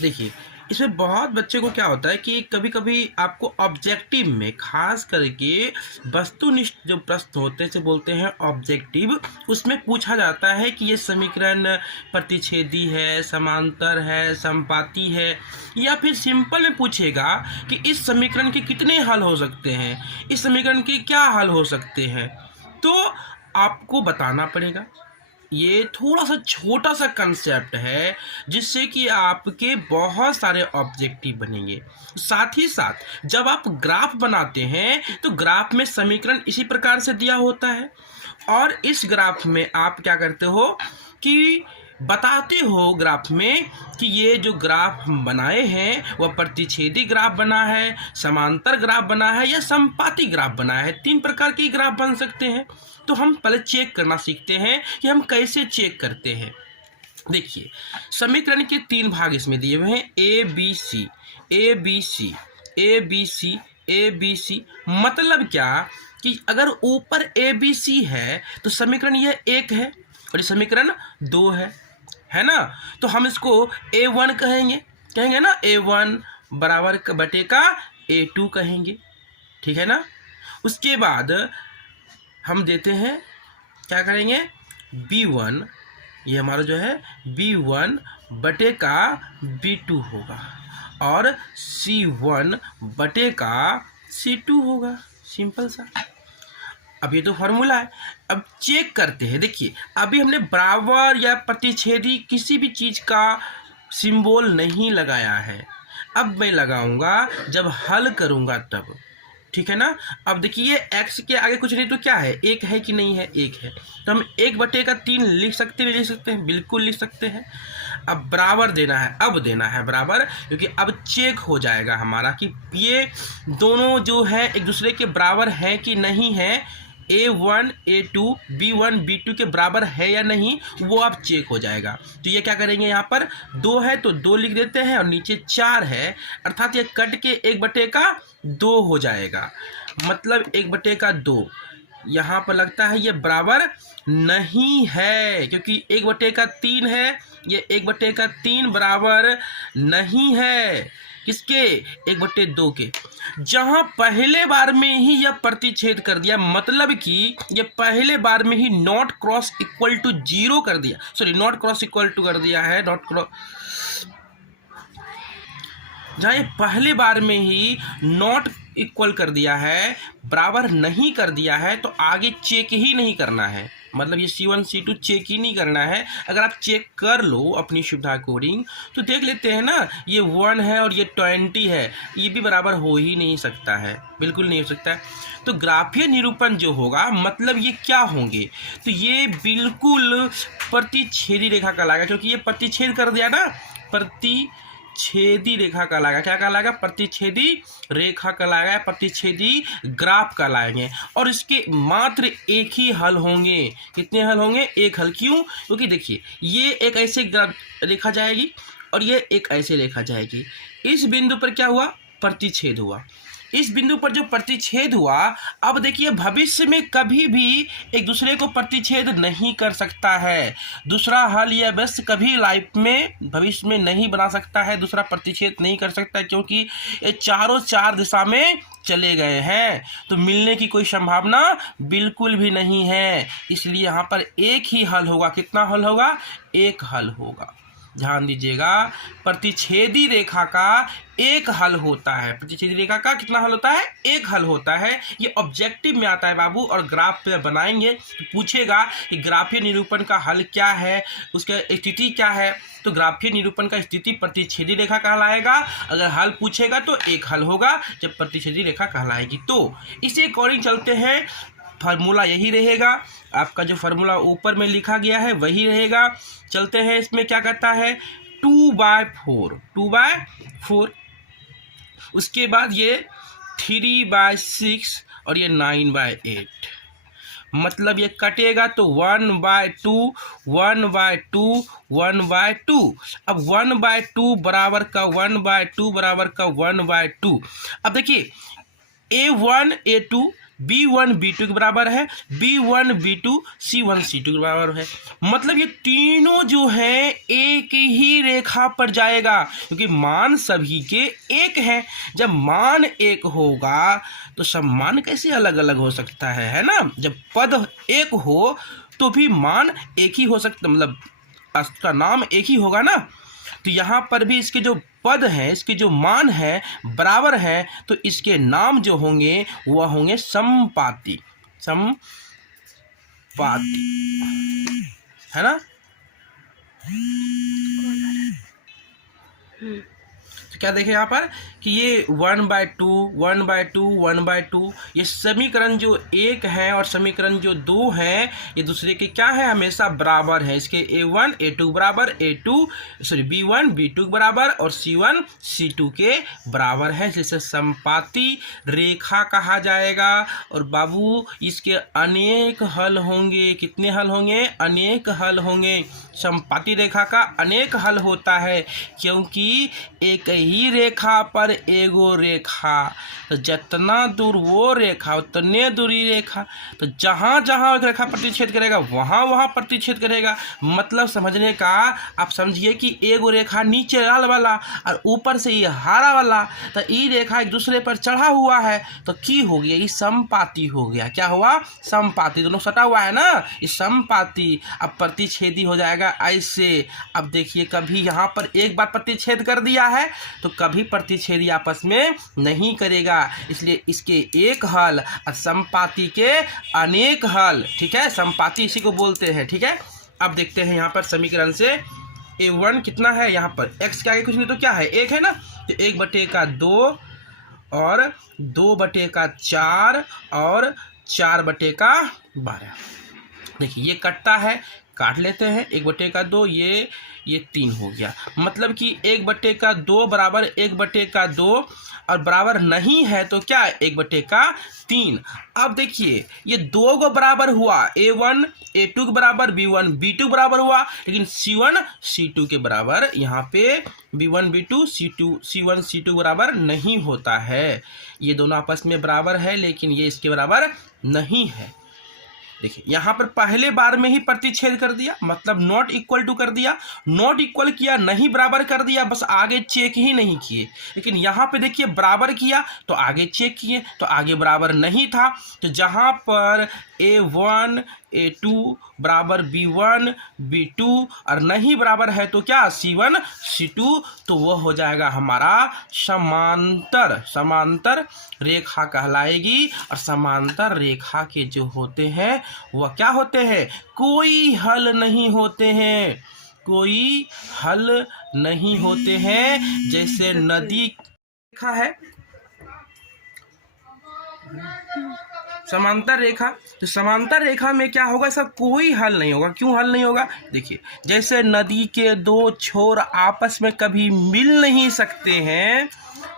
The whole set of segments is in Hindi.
देखिए, इसमें बहुत बच्चे को क्या होता है कि कभी-कभी आपको ऑब्जेक्टिव में ख़ास करके वस्तुनिष्ठ जो प्रश्न होते हैं, जिसे बोलते हैं ऑब्जेक्टिव, उसमें पूछा जाता है कि ये समीकरण प्रतिच्छेदी है, समांतर है, समपाती है, या फिर सिंपल में पूछेगा कि इस समीकरण के कितने हल हो सकते हैं, इस समीकरण के क्या हल हो सकते हैं। तो आपको बताना पड़ेगा। ये थोड़ा सा छोटा सा कंसेप्ट है जिससे कि आपके बहुत सारे ऑब्जेक्टिव बनेंगे। साथ ही साथ जब आप ग्राफ बनाते हैं तो ग्राफ में समीकरण इसी प्रकार से दिया होता है, और इस ग्राफ में आप क्या करते हो कि बताते हो ग्राफ में कि ये जो ग्राफ हम बनाए हैं वह प्रतिच्छेदी ग्राफ बना है, समांतर ग्राफ बना है, या समपाती ग्राफ बना है। 3 प्रकार के ग्राफ बन सकते हैं। तो हम पहले चेक करना सीखते हैं कि हम कैसे चेक करते हैं। देखिए, समीकरण के 3 भाग इसमें दिए हुए हैं, A B C, A B C, A B C, A B C. मतलब क्या कि अगर ऊपर ए बी सी है तो समीकरण यह 1 है और ये समीकरण 2 है ना। तो हम इसको A1 कहेंगे ना, A1 बराबर बटे का A2 कहेंगे, ठीक है ना। उसके बाद हम देते हैं, क्या करेंगे, B1, ये हमारा जो है B1 बटे का B2 होगा, और C1 बटे का C2 होगा। सिंपल सा। अब ये तो फॉर्मूला है। अब चेक करते हैं। देखिए, अभी हमने बराबर या प्रतिच्छेदी किसी भी चीज़ का सिंबल नहीं लगाया है। अब मैं लगाऊंगा जब हल करूंगा तब, ठीक है ना। अब देखिए, x के आगे कुछ नहीं तो क्या है, 1 है कि नहीं है, 1 है। तो हम 1/3 लिख सकते हैं, लिख सकते हैं, बिल्कुल लिख सकते हैं। अब बराबर देना है, अब देना है बराबर, क्योंकि अब चेक हो जाएगा हमारा कि ये दोनों जो है एक दूसरे के बराबर हैं कि नहीं है। A1 A2 B1 B2 के बराबर है या नहीं, वो अब चेक हो जाएगा। तो ये क्या करेंगे, यहाँ पर 2 है तो 2 लिख देते हैं, और नीचे 4 है, अर्थात ये कट के 1/2 हो जाएगा। मतलब 1/2 यहाँ पर लगता है ये बराबर नहीं है, क्योंकि 1/3 है, ये 1/3 बराबर नहीं है। किसके, 1/2 के। जहां पहले बार में ही यह प्रतिच्छेद कर दिया, मतलब कि ये पहले बार में ही नॉट क्रॉस इक्वल टू 0 कर दिया, sorry not cross equal to कर दिया है, नॉट क्रॉस, जहाँ ये पहले बार में ही नॉट इक्वल कर दिया है, बराबर नहीं कर दिया है, तो आगे चेक ही नहीं करना है। मतलब ये C1 C2 चेक ही नहीं करना है। अगर आप चेक कर लो अपनी सुविधा अकॉर्डिंग तो देख लेते हैं ना, ये 1 है और ये 20 है, ये भी बराबर हो ही नहीं सकता है, बिल्कुल नहीं हो सकता है। तो ग्राफीय निरूपण जो होगा, मतलब ये क्या होंगे, तो ये बिल्कुल प्रतिच्छेदी रेखा कहलाएगा, क्योंकि ये प्रतिच्छेद कर दिया ना, प्रतिच्छेदी रेखा कहलाएगा। क्या कहलाएगा, प्रतिच्छेदी रेखा कहलाएगा, प्रतिच्छेदी ग्राफ कहलाएंगे। और इसके मात्र एक ही हल होंगे। कितने हल होंगे, 1 हल। क्यों, क्योंकि देखिए, ये एक ऐसे ग्राफ रेखा जाएगी और ये एक ऐसे रेखा जाएगी। इस बिंदु पर क्या हुआ, प्रतिच्छेद हुआ। इस बिंदु पर जो प्रतिच्छेद हुआ, अब देखिए भविष्य में कभी भी एक दूसरे को प्रतिच्छेद नहीं कर सकता है। दूसरा हल या बस कभी लाइफ में भविष्य में नहीं बना सकता है, दूसरा प्रतिच्छेद नहीं कर सकता है, क्योंकि ये चारों 4 दिशा में चले गए हैं, तो मिलने की कोई संभावना बिल्कुल भी नहीं है। इसलिए यहाँ पर एक ही हल होगा। कितना हल होगा, 1 हल होगा। ध्यान दीजिएगा, प्रतिच्छेदी रेखा का 1 हल होता है। प्रतिच्छेदी रेखा का कितना हल होता है, 1 हल होता है। ये ऑब्जेक्टिव में आता है बाबू, और ग्राफ पे बनाएंगे तो पूछेगा कि ग्राफीय निरूपण का हल क्या है, उसका स्थिति क्या है। तो ग्राफीय निरूपण का स्थिति प्रतिच्छेदी रेखा कहलाएगा। अगर हल पूछेगा तो 1 हल होगा जब प्रतिच्छेदी रेखा कहलाएगी। तो इसी अकॉर्डिंग चलते हैं, फार्मूला यही रहेगा। आपका जो फार्मूला ऊपर में लिखा गया है वही रहेगा। चलते हैं, इसमें क्या कहता है, 2/4, 2/4। उसके बाद ये 3/6 और ये 9/8। मतलब ये कटेगा तो 1/2, 1/2, 1/2। अब 1/2 बराबर का 1/2 बराबर का 1/2। अब देखिए, A1 A2 B1 B2 के बराबर है, B1 B2 C1 C2 के बराबर है। मतलब ये तीनों जो है एक ही रेखा पर जाएगा, क्योंकि मान सभी के एक है। जब मान एक होगा तो सब मान कैसे अलग अलग हो सकता है ना। जब पद एक हो तो भी मान एक ही हो सकता, मतलब उसका नाम एक ही होगा ना। तो यहाँ पर भी इसके जो पद हैं, इसके जो मान है बराबर है, तो इसके नाम जो होंगे वह होंगे समपाती, समपाती, है ना। तो क्या देखें यहाँ पर कि ये 1/2 1/2 1/2 ये समीकरण जो एक है और समीकरण जो दो है ये दूसरे के क्या है, हमेशा बराबर है। इसके A1 A2 बराबर, B1 B2 के बराबर और C1 C2 के बराबर है, जिसे समपाती रेखा कहा जाएगा। और बाबू इसके अनेक हल होंगे। कितने हल होंगे? अनेक हल होंगे। समपाती रेखा का अनेक हल होता है, क्योंकि एक ही रेखा पर एगो रेखा, तो जितना दूर वो रेखा उतने दूरी रेखा, तो जहाँ जहाँ रेखा प्रतिच्छेद करेगा वहाँ वहाँ प्रतिच्छेद करेगा। मतलब समझने का आप समझिए कि एगो रेखा नीचे लाल वाला और ऊपर से ये हरा वाला, तो ये रेखा एक दूसरे पर चढ़ा हुआ है, तो की हो गया, ये समपाती हो गया। क्या हुआ? समपाती। दोनों सटा हुआ है ना, ये समपाती। अब प्रतिच्छेदी हो जाएगा ऐसे। अब देखिए, कभी यहाँ पर एक बार प्रतिच्छेद कर दिया है तो कभी प्रतिच्छेदी आपस में नहीं करेगा, इसलिए इसके एक हल और समपाती के अनेक हल। ठीक है, समपाती इसी को बोलते हैं। ठीक है, अब देखते हैं यहाँ पर समीकरण से A1 कितना है, यहाँ पर x के आगे कुछ नहीं तो क्या है, एक है ना, तो 1/2 और 2/4 और 4/12। देखिए ये कटता है, काट लेते हैं। 1/2 ये 3 हो गया। मतलब कि 1/2 बराबर 1/2 और बराबर नहीं है तो क्या, 1/3। अब देखिए ये दो को बराबर हुआ, A1 A2 के बराबर, B1 B2 बराबर हुआ, लेकिन C1 C2 के बराबर यहाँ पे B1 B2 C1 C2 बराबर नहीं होता है। ये दोनों आपस में बराबर है, लेकिन ये इसके बराबर नहीं है। देखिए यहाँ पर पहले बार में ही प्रतिच्छेद कर दिया, मतलब नॉट इक्वल टू कर दिया। नॉट इक्वल किया, नहीं बराबर कर दिया, बस आगे चेक ही नहीं किए। लेकिन यहाँ पे देखिए बराबर किया तो आगे चेक किए, तो आगे बराबर नहीं था। तो जहाँ पर A1 A2 बराबर B1 B2 और नहीं बराबर है तो क्या, C1 C2, तो वह हो जाएगा हमारा समांतर रेखा कहलाएगी। और समांतर रेखा के जो होते हैं वह क्या होते हैं, कोई हल नहीं होते हैं, कोई हल नहीं होते हैं। जैसे नदी रेखा है, समांतर रेखा, तो समांतर रेखा में क्या होगा, सब कोई हल नहीं होगा। क्यों हल नहीं होगा? देखिए जैसे नदी के दो छोर आपस में कभी मिल नहीं सकते हैं,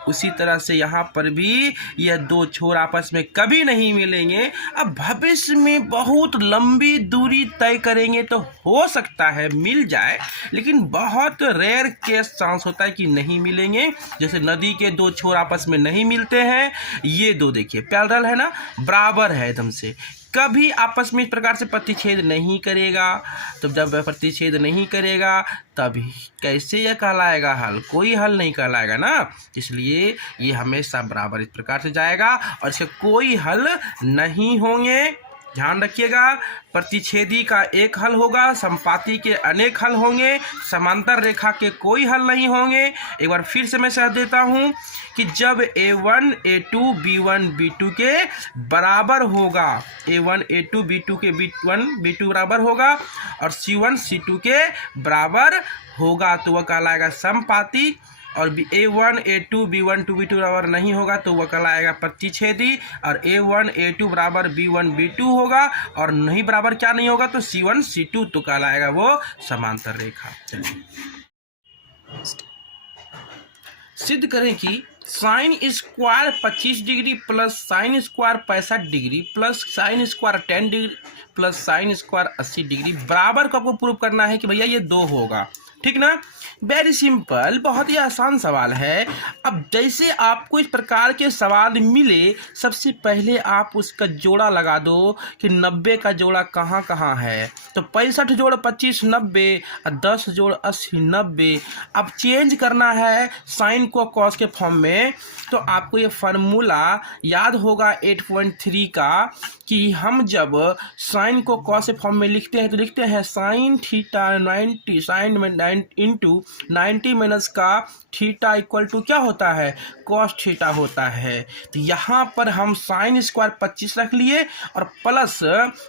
उसी तरह से यहाँ पर भी यह दो छोर आपस में कभी नहीं मिलेंगे। अब भविष्य में बहुत लंबी दूरी तय करेंगे तो हो सकता है मिल जाए, लेकिन बहुत रेयर केस चांस होता है कि नहीं मिलेंगे। जैसे नदी के दो छोर आपस में नहीं मिलते हैं, ये दो देखिए पैरेलल है ना, बराबर है एकदम से, कभी आपस में इस प्रकार से प्रतिच्छेद नहीं करेगा। तो जब प्रतिच्छेद नहीं करेगा तब कैसे यह कहलाएगा हल, कोई हल नहीं कहलाएगा ना। इसलिए ये हमेशा बराबर इस प्रकार से जाएगा और इसके कोई हल नहीं होंगे। ध्यान रखिएगा, प्रतिच्छेदी का एक हल होगा, संपाती के अनेक हल होंगे, समांतर रेखा के कोई हल नहीं होंगे। एक बार फिर से मैं कह देता हूँ कि जब A1 A2 B1 B2 के बराबर होगा, A1 A2 B2 के B1 B2 बराबर होगा और C1 C2 के बराबर होगा तो वह कहलाएगा समपाती। और A1 A2 B1 2 B2 बराबर नहीं होगा तो वह कहलाएगा प्रतिच्छेदी। और A1 A2 बराबर B1 B2 होगा और नहीं बराबर क्या नहीं होगा तो C1 C2, तो कहलाएगा वो समांतर रेखा। चलिए सिद्ध करें कि sine square 25 degree plus sine square 65 degree plus sine square 10 degree plus sine square 80 degree बराबर को आपको प्रूव करना है कि भैया ये दो होगा। ठीक ना। वेरी सिंपल, बहुत ही आसान सवाल है। अब जैसे आपको इस प्रकार के सवाल मिले, सबसे पहले आप उसका जोड़ा लगा दो कि 90 का जोड़ा कहाँ कहाँ है। तो 65 जोड़ 25 90 और 10 जोड़ 80 90। अब चेंज करना है साइन को कॉस के फॉर्म में, तो आपको ये फार्मूला याद होगा 8.3 का, कि हम जब साइन को कॉस के फॉर्म में लिखते हैं तो लिखते हैं sine theta 90 sine 9 into 90 minus का थीटा इक्वल टू क्या होता है, कॉस थीटा होता है। तो यहाँ पर हम साइन स्क्वायर 25 रख लिए और प्लस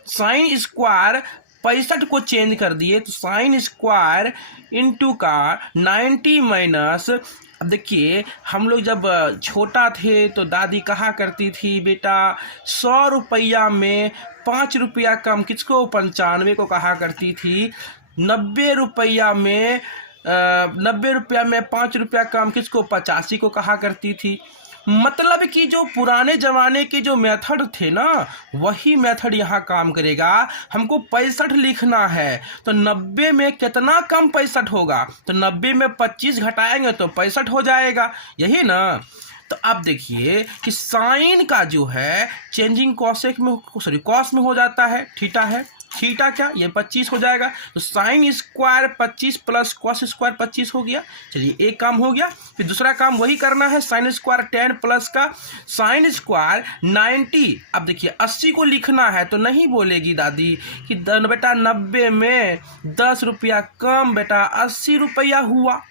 साइन स्क्वायर 65 को चेंज कर दिए, तो साइन स्क्वायर इंटू का 90 माइनस। अब देखिए, हम लोग जब छोटा थे तो दादी कहा करती थी, बेटा 100 रुपया में 5 रुपया कम किसको, 95 को कहा करती थी। 90 रुपया में 5 रुपया कम किसको, 85 को कहा करती थी। मतलब कि जो पुराने ज़माने के जो मेथड थे ना, वही मेथड यहाँ काम करेगा। हमको 65 लिखना है, तो 90 में कितना कम 65 होगा, तो 90 में 25 घटाएंगे तो 65 हो जाएगा, यही ना। तो अब देखिए कि साइन का जो है चेंजिंग कॉसेक में, सॉरी कॉस में हो जाता है, थीटा है, थीटा क्या, ये 25 हो जाएगा। तो sine square 25 plus cos square 25 हो गया। चलिए एक काम हो गया, फिर दूसरा काम वही करना है, साइन स्क्वायर 10 प्लस का साइन स्क्वायर 90। अब देखिए 80 को लिखना है, तो नहीं बोलेगी दादी कि बेटा 90 में 10 रुपया कम, बेटा 80 रुपया हुआ,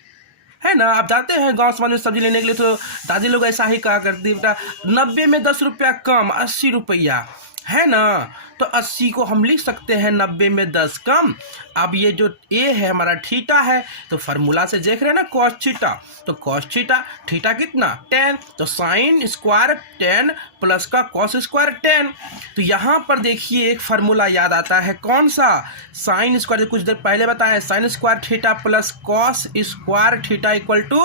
है ना। आप जाते हैं गांव समाज में सब्जी लेने के लिए, तो दादी लोग ऐसा ही कहा करती, बेटा 90 में 10 रुपया कम 80 रुपया, है ना। तो 80 को हम लिख सकते हैं 90 में 10 कम। अब ये जो ए है हमारा थीटा है, तो फार्मूला से देख रहे हैं ना कॉस थीटा, तो कॉस थीटा, थीटा कितना 10, तो साइन स्क्वायर 10 प्लस का कॉस स्क्वायर 10। तो यहाँ पर देखिए एक फार्मूला याद आता है, कौन सा, साइन स्क्वायर, कुछ देर पहले बताया, sine square theta plus cos square theta equal to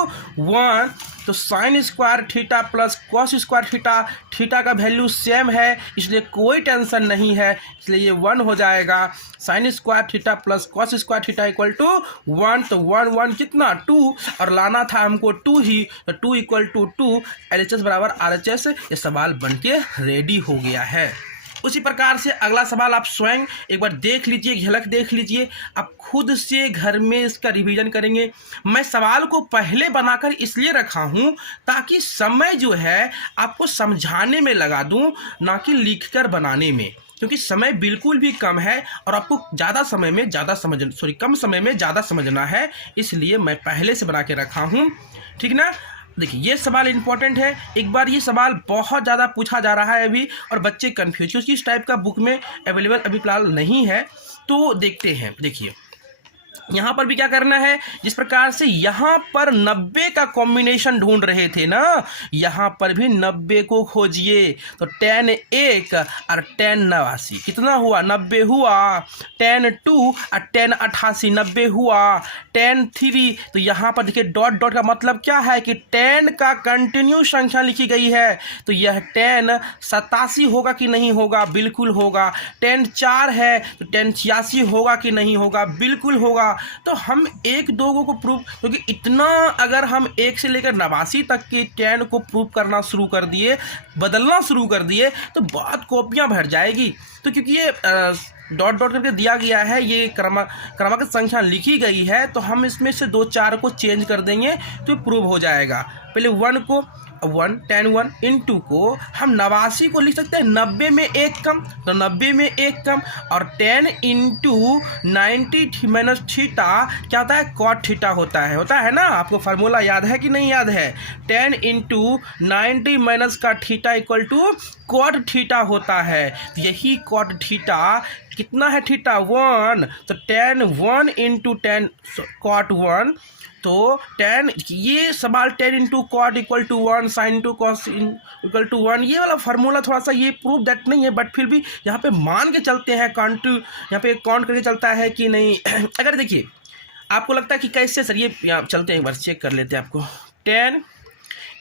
1। तो sine square theta plus cos square theta, theta का वैल्यू सेम है, इसलिए कोई टेंशन नहीं है, इसलिए ये 1 हो जाएगा। Sine square theta plus cos square theta equal to 1, तो 1 1 कितना 2, और लाना था हमको 2 ही, तो 2 इक्वल टू 2, LHS बराबर RHS। ये सवाल बनके रेडी हो गया है। उसी प्रकार से अगला सवाल आप स्वयं एक बार देख लीजिए, झलक देख लीजिए, आप खुद से घर में इसका रिवीजन करेंगे। मैं सवाल को पहले बनाकर इसलिए रखा हूं ताकि समय जो है आपको समझाने में लगा दूं, ना कि लिखकर बनाने में, क्योंकि समय बिल्कुल भी कम है और आपको ज़्यादा समय में ज़्यादा कम समय में ज़्यादा समझना है, इसलिए मैं पहले से बना के रखा हूँ, ठीक ना। देखिए ये सवाल इंपॉर्टेंट है, एक बार ये सवाल बहुत ज़्यादा पूछा जा रहा है अभी, और बच्चे कन्फ्यूज, क्योंकि इस टाइप का बुक में अवेलेबल अभी फिलहाल नहीं है। तो देखते हैं, देखिए यहाँ पर भी क्या करना है, जिस प्रकार से यहाँ पर 90 का कॉम्बिनेशन ढूंढ रहे थे ना, यहाँ पर भी 90 को खोजिए। तो 10 1 और 10 89 कितना हुआ, 90 हुआ। 10 2 और 10 88 90 हुआ। 10 3, तो यहाँ पर देखिए डॉट डॉट का मतलब क्या है कि 10 का कंटिन्यू संख्या लिखी गई है, तो यह 10 87 होगा कि नहीं होगा, बिल्कुल होगा। 10 4 है, तो 10 86 होगा कि नहीं होगा, बिल्कुल होगा। तो हम एक दो को प्रूव, क्योंकि इतना अगर हम 1 से लेकर 89 तक के 10 को प्रूव करना शुरू कर दिए, बदलना शुरू कर दिए, तो बहुत कॉपियां भर जाएगी। तो क्योंकि ये डॉट डॉट करके दिया गया है, ये क्रमागत संख्या लिखी गई है, तो हम इसमें से 2 4 को चेंज कर देंगे तो प्रूव हो जाएगा। पहले 1 को 1 10 1 इंटू को हम 89 को लिख सकते हैं 90 में 1 कम, तो 90 में 1 कम, और 10 इंटू 90 माइनस थीटा क्या होता है, कॉट थीटा होता है ना। आपको फार्मूला याद है कि नहीं याद है, 10 इंटू 90 माइनस का theta equal to cot theta होता है। यही कॉट थीटा कितना है, थीटा 1, तो 10 1 इंटू 10 कॉट 1, तो 10, ये सवाल 10 into cot equal to 1, sine into cos equal to 1, ये वाला फार्मूला थोड़ा सा ये प्रूफ दैट नहीं है, बट फिर भी यहाँ पे मान के चलते हैं, यहाँ पे काउंट करके चलता है कि नहीं। अगर देखिए आपको लगता है कि कैसे सर, ये चलते हैं एक बार चेक कर लेते हैं आपको। 10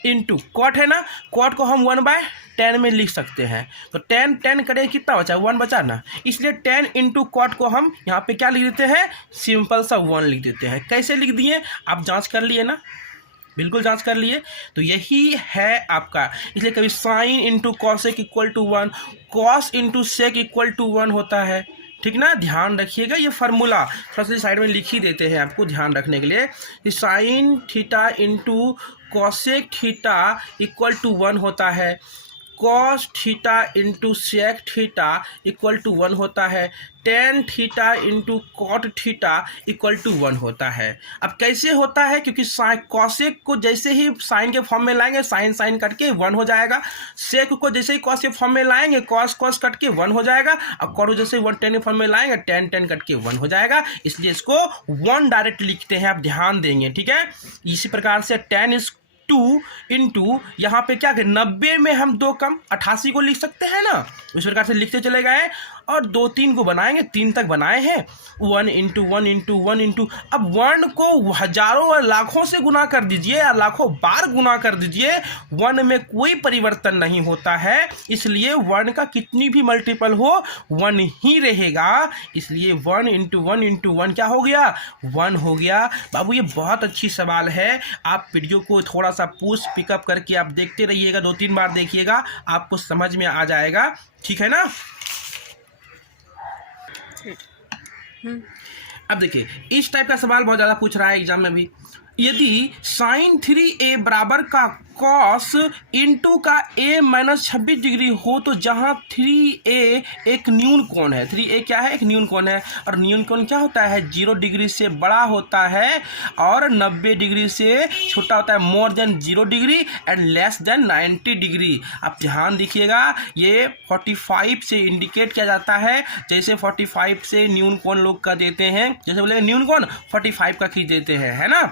इंटू कॉट है ना, कॉट को हम 1/10 में लिख सकते हैं। तो 10 करें कितना बचा, 1 बचा ना, इसलिए 10 इंटू कॉट को हम यहाँ पे क्या लिख देते हैं, सिंपल सा 1 लिख देते हैं। कैसे लिख दिए आप जांच कर लिए ना, बिल्कुल जांच कर लिए। तो यही है आपका, इसलिए कभी sine into cosec equal to 1, cos into sec equal to 1 होता है, ठीक ना। ध्यान रखिएगा, ये फार्मूला थोड़ा सा साइड में लिख ही देते हैं आपको ध्यान रखने के लिए कि sine theta into cosec theta equal to 1 होता है, cos theta into sec theta equal to 1 होता है, tan theta into cot theta equal to 1 होता है। अब कैसे होता है, क्योंकि कॉसेक को जैसे ही साइन के फॉर्म में लाएंगे साइन साइन कट के 1 हो जाएगा, सेक को जैसे ही कॉस के फॉर्म में लाएंगे कॉस कॉस कट के 1 हो जाएगा, और कॉट को जैसे 1 टेन के फॉर्म में लाएंगे टेन टेन कट के 1 हो जाएगा, इसलिए इसको 1 डायरेक्ट लिखते हैं। आप ध्यान देंगे, ठीक है। इसी प्रकार से 10 इज 2 इंटू यहाँ पे क्या करें, 90 में हम 2 कम 88 को लिख सकते हैं ना, इस प्रकार से लिखते चले गए और 2 3 को बनाएंगे, 3 तक बनाए हैं, 1 इंटू 1 इंटू 1 इंटू, अब 1 को हजारों और लाखों से गुना कर दीजिए या लाखों बार गुना कर दीजिए, 1 में कोई परिवर्तन नहीं होता है, इसलिए 1 का कितनी भी मल्टीपल हो 1 ही रहेगा, इसलिए 1 इंटू 1 इंटू 1 क्या हो गया, 1 हो गया। बाबू ये बहुत अच्छी सवाल है, आप वीडियो को थोड़ा सा पुश पिकअप करके आप देखते रहिएगा, 2-3 बार देखिएगा, आपको समझ में आ जाएगा, ठीक है ना। अब देखिए इस टाइप का सवाल बहुत ज़्यादा पूछ रहा है एग्जाम में भी, यदि साइन 3a बराबर का कॉस इंटू का a माइनस 26 डिग्री हो, तो जहाँ 3a एक न्यून कोण है, 3a क्या है, एक न्यून कोण है, और न्यून कोण क्या होता है, 0 डिग्री से बड़ा होता है और 90 डिग्री से छोटा होता है, more than 0 degree and less than 90 degree. आप ध्यान देखिएगा, ये 45 से इंडिकेट किया जाता है, जैसे 45 से न्यून कोण लोग का देते हैं, जैसे बोलेंगे न्यून कोण 45 का खींच देते हैं, है ना।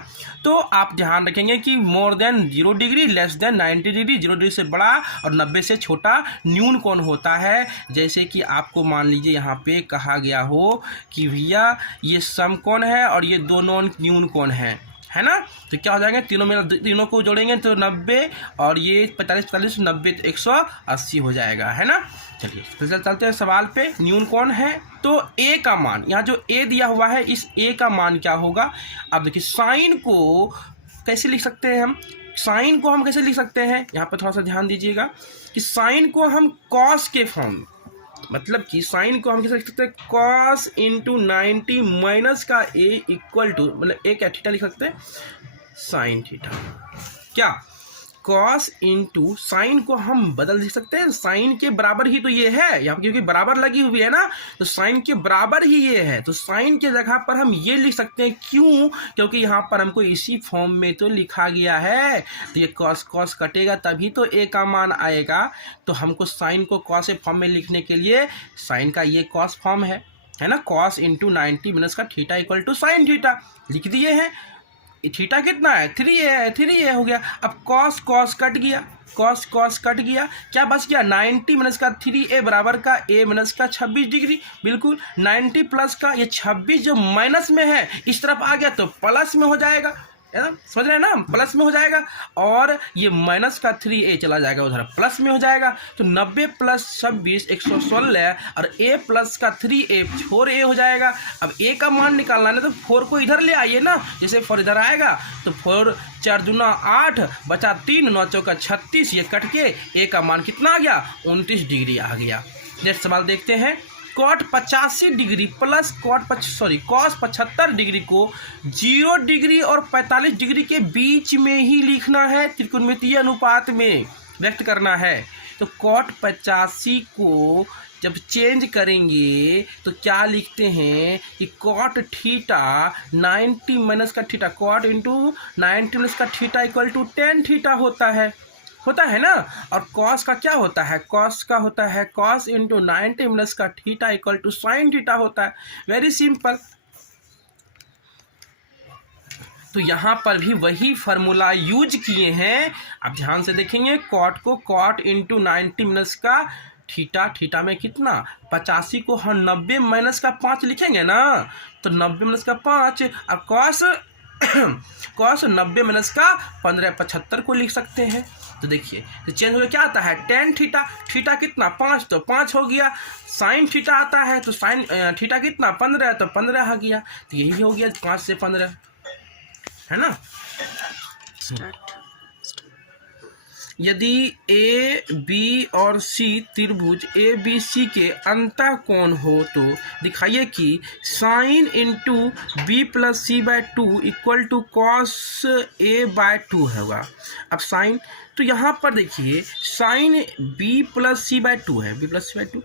तो आप ध्यान रखेंगे कि more than 0 degree less than 90 degree, 0 degree से बड़ा और 90 से छोटा न्यून कोण होता है। जैसे कि आपको मान लीजिए यहाँ पे कहा गया हो कि भैया ये समकोण है और ये दोनों न्यून कोण है ना, तो क्या हो जाएंगे, तीनों को जोड़ेंगे तो 90 और ये 45 90 तो 180 हो जाएगा, है ना। चलिए तो चलते हैं सवाल पे। न्यून कोण है तो a का मान, यहाँ जो a दिया हुआ है इस a का मान क्या होगा। अब देखिए साइन को कैसे लिख सकते हैं हम, साइन को हम कैसे लिख सकते हैं, यहाँ पर थोड़ा सा ध्यान दीजिएगा कि साइन को हम कॉस के फॉर्म, मतलब कि साइन को हम कैसे लिख सकते हैं, कॉस इंटू 90 माइनस का a इक्वल टू, मतलब a क्या थीटा लिख सकते हैं, साइन थीटा, क्या कॉस इंटू साइन को हम बदल लिख सकते हैं, साइन के बराबर ही तो ये है यहाँ, क्योंकि बराबर लगी हुई है ना, तो साइन के बराबर ही ये है, तो साइन के जगह पर हम ये लिख सकते हैं, क्यों, क्योंकि यहाँ पर हमको इसी फॉर्म में तो लिखा गया है, तो ये कॉस कॉस कटेगा तभी तो a का मान आएगा, तो हमको साइन को कॉस फॉर्म में लिखने के लिए साइन का ये कॉस फॉर्म है ना, कॉस इंटू 90 माइनस का theta equal to sine theta लिख दिए हैं। थीटा कितना है, 3a हो गया। अब कॉस कॉस कट गया, कॉस कॉस कट गया, क्या बच गया, 90 माइनस का 3a बराबर का a माइनस का 26 डिग्री, बिल्कुल 90 प्लस का ये 26 जो माइनस में है इस तरफ आ गया तो प्लस में हो जाएगा, है ना, समझ रहे हैं ना, प्लस में हो जाएगा, और ये माइनस का 3a चला जाएगा उधर प्लस में हो जाएगा, तो 90 प्लस 26 116 और a प्लस का 3a 4a हो जाएगा। अब a का मान निकालना है तो 4 को इधर ले आइए ना, जैसे 4 इधर आएगा तो 4 4 दूना 8 बचा 3 9 चौका 36, ये कट के a का मान कितना आ गया, 29 डिग्री आ गया। नेक्स्ट सवाल देखते हैं, cot 85 degree plus cos 75 degree को 0 डिग्री और 45 डिग्री के बीच में ही लिखना है, त्रिकोणमितीय अनुपात में व्यक्त करना है। तो कॉट 85 को जब चेंज करेंगे तो क्या लिखते हैं कि कॉट थीटा 90 माइनस का थीटा, कॉट इंटू 90 माइनस का theta equal to tan theta होता है ना, और कॉस का क्या होता है, कॉस का होता है कॉस इंटू 90 माइनस का theta equal to sine theta होता है, वेरी सिंपल। तो यहाँ पर भी वही फार्मूला यूज किए हैं, आप ध्यान से देखेंगे, कॉट को कॉट इंटू 90 माइनस का थीटा, थीटा में कितना 85 को हम 90 माइनस का 5 लिखेंगे ना, तो 90 माइनस का 5, अब कॉस कॉस 90 माइनस का 15 75 को लिख सकते हैं। तो देखिए तो चेंज हो गया, क्या आता है टेन थीटा, थीटा कितना 5 तो 5 हो गया। साइन थीटा आता है तो साइन थीटा कितना 15 तो 15 आ गया। तो यही हो गया 5 से 15, है ना। यदि ए बी और सी त्रिभुज ए बी सी के अंतःकोण हो तो दिखाइए कि sine into B plus C by 2 equal to cos A by 2 होगा। अब साइन तो यहाँ पर देखिए sine B plus C by 2 है, बी प्लस सी बाय 2।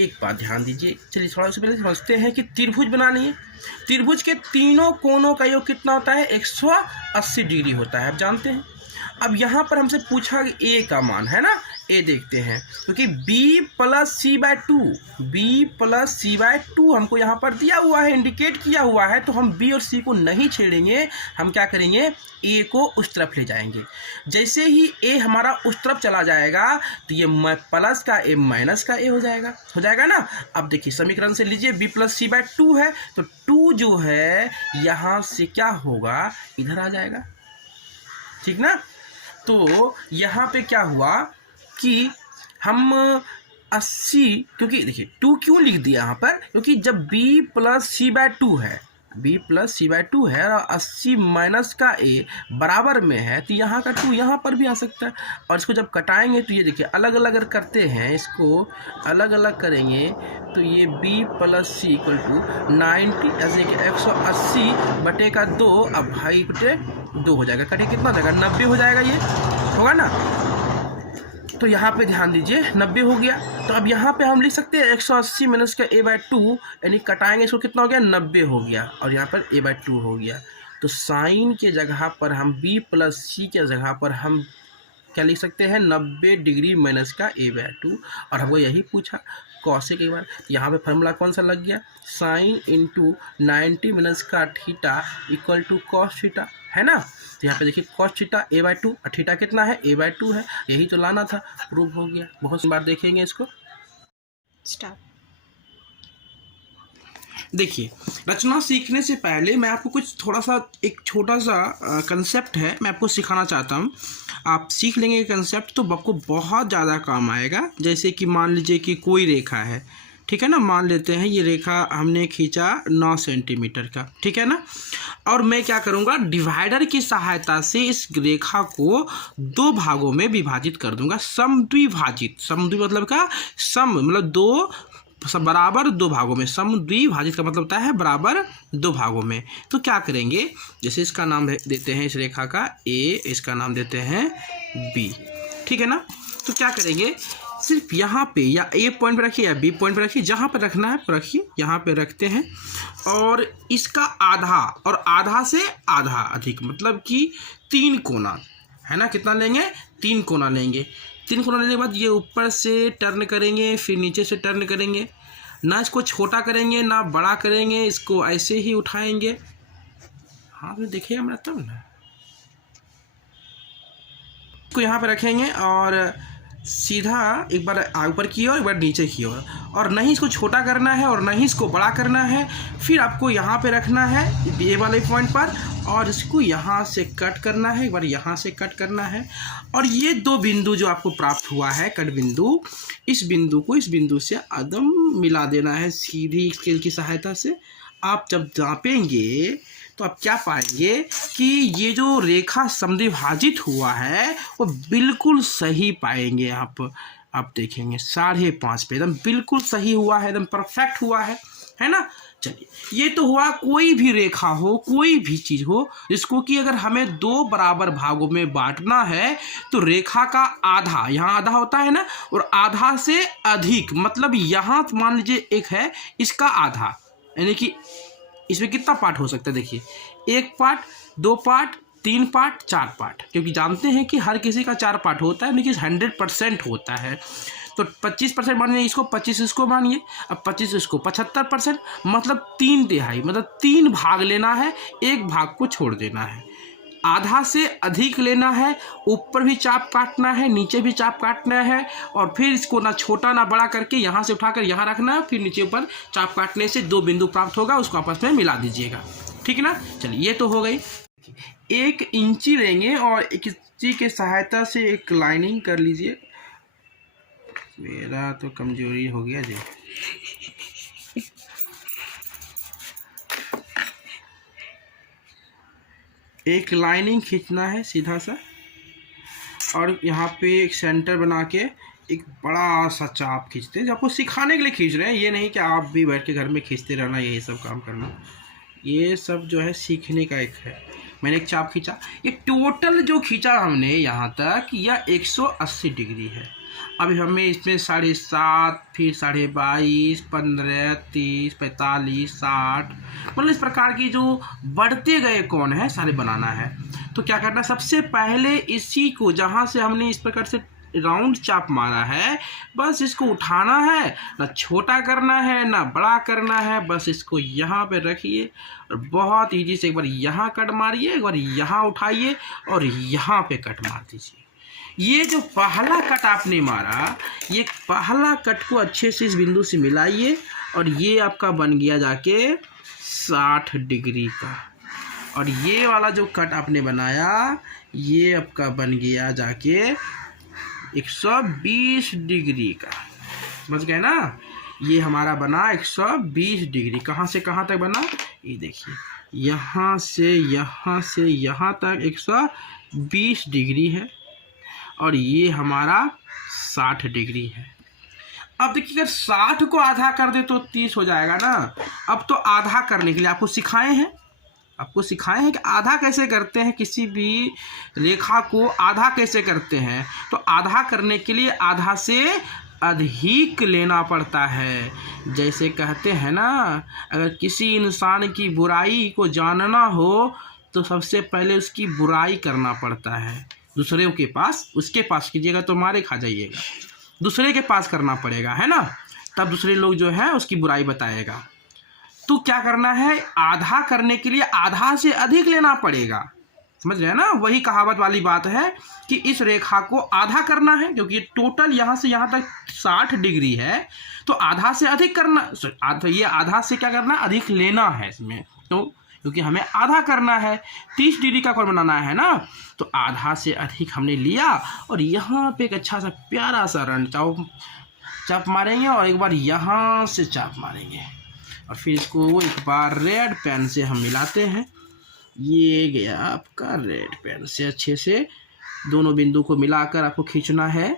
एक बात ध्यान दीजिए, चलिए थोड़ा सा पहले समझते हैं कि त्रिभुज बनानी है। त्रिभुज के तीनों कोणों का योग कितना होता है 180 डिग्री होता है, आप जानते हैं। अब यहाँ पर हमसे पूछा ए का मान है ना, ए देखते हैं क्योंकि b plus C by 2, B plus C by 2 हमको यहाँ पर दिया हुआ है, इंडिकेट किया हुआ है। तो हम b और c को नहीं छेड़ेंगे, हम क्या करेंगे a को उस तरफ ले जाएंगे। जैसे ही a हमारा उस तरफ चला जाएगा तो ये प्लस का a माइनस का a हो जाएगा ना। अब देखिए समीकरण से लीजिए b प्लस सी बाय 2 है तो 2 जो है यहाँ से क्या होगा इधर आ जाएगा, ठीक ना। तो यहाँ पे क्या हुआ कि हम 80, क्योंकि देखिए 2 क्यों लिख दिया यहाँ पर, क्योंकि जब b प्लस सी बाय 2 है, b प्लस सी बाय 2 है और 80 माइनस का a बराबर में है तो यहाँ का 2 यहाँ पर भी आ सकता है। और इसको जब कटाएंगे तो ये देखिए अलग अलग अगर करते हैं, इसको अलग अलग करेंगे तो ये b plus C equal to 90 ऐसे कि 180 बटे का 2, अब भाई बटे 2 हो जाएगा, कटे कितना हो जाएगा 90 हो जाएगा, ये होगा ना। तो यहाँ पे ध्यान दीजिए 90 हो गया। तो अब यहाँ पे हम लिख सकते हैं 180 माइनस का a बाय 2, यानी कटाएंगे इसको कितना हो गया 90 हो गया और यहाँ पर a बाय 2 हो गया। तो साइन के जगह पर हम b प्लस सी के जगह पर हम क्या लिख सकते हैं 90 डिग्री माइनस का a बाय 2। और हमको यही पूछा कॉसेक के बार, यहाँ पे फार्मूला कौन सा लग गया साइन इंटू 90 माइनस का theta equal to cos theta, है ना। तो यहाँ पे देखिए कॉस थीटा a बाय 2 और थीटा कितना है a बाय 2 है, यही तो लाना था, प्रूव हो गया। बहुत सी बार देखेंगे इसको। स्टार्ट। देखिए रचना सीखने से पहले मैं आपको कुछ थोड़ा सा एक छोटा सा कंसेप्ट है मैं आपको सिखाना चाहता हूँ। आप सीख लेंगे ये कंसेप्ट तो आपको बहुत ज़्यादा काम आएगा। जैसे कि मान लीजिए कि कोई रेखा है, ठीक है ना, मान लेते हैं ये रेखा हमने खींचा 9 सेंटीमीटर का, ठीक है ना। और मैं क्या करूँगा डिवाइडर की सहायता से इस रेखा को 2 भागों में विभाजित कर दूंगा, समद्विभाजित। समद्वि मतलब का सम मतलब 2 बराबर 2 भागों में, समद्विभाजित का मतलब होता है बराबर 2 भागों में। तो क्या करेंगे, जैसे इसका नाम देते हैं इस रेखा का A, इसका नाम देते हैं B, ठीक है ना। तो क्या करेंगे सिर्फ यहाँ पे या A पॉइंट पे रखिए या B पॉइंट पे रखिए, जहाँ पे रखना है रखिए, यहाँ पे रखते हैं। और इसका आधा और आधा से आधा अधिक मतलब कि 3 कोना, है ना। कितना लेंगे 3 कोना लेंगे। 3 कोना लेने के बाद ये ऊपर से टर्न करेंगे, फिर नीचे से टर्न करेंगे, ना इसको छोटा करेंगे ना बड़ा करेंगे, इसको ऐसे ही उठाएंगे। हाँ तो देखिए हमरा तब ना, इसको यहाँ पे रखेंगे और सीधा एक बार ऊपर की ओर एक बार नीचे की ओर, और नहीं इसको छोटा करना है और नहीं इसको बड़ा करना है। फिर आपको यहाँ पे रखना है ये वाले पॉइंट पर और इसको यहाँ से कट करना है, एक बार यहाँ से कट करना है। और ये 2 बिंदु जो आपको प्राप्त हुआ है कट बिंदु, इस बिंदु को इस बिंदु से एकदम मिला देना है सीधी स्केल की सहायता से। आप जब नापेंगे तो आप क्या पाएंगे कि ये जो रेखा समद्विभाजित हुआ है वो बिल्कुल सही पाएंगे। आप देखेंगे 5.5 पे एकदम बिल्कुल सही हुआ है, एकदम परफेक्ट हुआ है ना। चलिए ये तो हुआ कोई भी रेखा हो, कोई भी चीज़ हो जिसको कि अगर हमें 2 बराबर भागों में बांटना है तो रेखा का आधा, यहाँ आधा होता है ना, और आधा से अधिक मतलब यहाँ मान लीजिए एक है, इसका आधा, यानी कि इसमें कितना पार्ट हो सकता है देखिए 1 पार्ट 2 पार्ट 3 पार्ट 4 पार्ट, क्योंकि जानते हैं कि हर किसी का 4 पार्ट होता है लेकिन 100% होता है। तो 25% मानिए इसको, 25 इसको मानिए, अब 25 इसको, 75% मतलब 3/3 मतलब 3 भाग लेना है, 1 भाग को छोड़ देना है। आधा से अधिक लेना है, ऊपर भी चाप काटना है नीचे भी चाप काटना है, और फिर इसको ना छोटा ना बड़ा करके यहाँ से उठाकर यहाँ रखना है, फिर नीचे ऊपर चाप काटने से 2 बिंदु प्राप्त होगा, उसको आपस में मिला दीजिएगा, ठीक है ना। चलिए ये तो हो गई। एक इंची लेंगे और एक इंची के सहायता से एक लाइनिंग कर लीजिए। मेरा तो कमजोरी हो गया जी। एक लाइनिंग खींचना है सीधा सा, और यहाँ पे एक सेंटर बना के एक बड़ा सा चाप खींचते हैं। आपको सिखाने के लिए खींच रहे हैं, ये नहीं कि आप भी बैठ के घर में खींचते रहना, यही सब काम करना। ये सब जो है सीखने का एक है। मैंने एक चाप खींचा, ये टोटल जो खींचा हमने यहाँ तक, यह 180 डिग्री है। अभी हमें इसमें 7.5, फिर 22.5, 15, 30, 45, 60, मतलब इस प्रकार की जो बढ़ते गए कौन है सारे बनाना है। तो क्या करना, सबसे पहले इसी को जहाँ से हमने इस प्रकार से राउंड चाप मारा है, बस इसको उठाना है, ना छोटा करना है ना बड़ा करना है, बस इसको यहाँ पे रखिए और बहुत इजी से एक बार यहाँ कट मारिए, एक बार यहाँ उठाइए और यहाँ पे कट मार दीजिए। ये जो पहला कट आपने मारा, ये पहला कट को अच्छे से इस बिंदु से मिलाइए और ये आपका बन गया जाके 60 डिग्री का। और ये वाला जो कट आपने बनाया, ये आपका बन गया जाके 120 डिग्री का। समझ गए ना, ये हमारा बना 120 डिग्री। कहाँ से कहाँ तक बना, ये देखिए, यहाँ से यहाँ तक 120 डिग्री है और ये हमारा 60 डिग्री है। अब देखिए, अगर 60 को आधा कर दे तो 30 हो जाएगा ना। अब तो आधा करने के लिए आपको सिखाए हैं कि आधा कैसे करते हैं, किसी भी रेखा को आधा कैसे करते हैं। तो आधा करने के लिए आधा से अधिक लेना पड़ता है। जैसे कहते हैं ना, अगर किसी इंसान की बुराई को जानना हो तो सबसे पहले उसकी बुराई करना पड़ता है। दूसरे के पास, उसके पास कीजिएगा तो मारे खा जाइएगा, दूसरे के पास करना पड़ेगा, है ना, तब दूसरे लोग जो है उसकी बुराई बताएगा। तो क्या करना है, आधा करने के लिए आधा से अधिक लेना पड़ेगा। समझ रहे हैं ना, वही कहावत वाली बात है कि इस रेखा को आधा करना है, क्योंकि टोटल यहाँ से यहाँ तक 60 डिग्री है, तो आधा से अधिक करना, ये आधा से क्या करना, अधिक लेना है इसमें। तो क्योंकि हमें आधा करना है, 30 डिग्री का कोण बनाना है ना, तो आधा से अधिक हमने लिया और यहाँ पे एक अच्छा सा प्यारा सा रन चाप मारेंगे और एक बार यहाँ से चाप मारेंगे और फिर इसको एक बार रेड पेन से हम मिलाते हैं। ये गया आपका रेड पेन से, अच्छे से दोनों बिंदु को मिलाकर आपको खींचना है,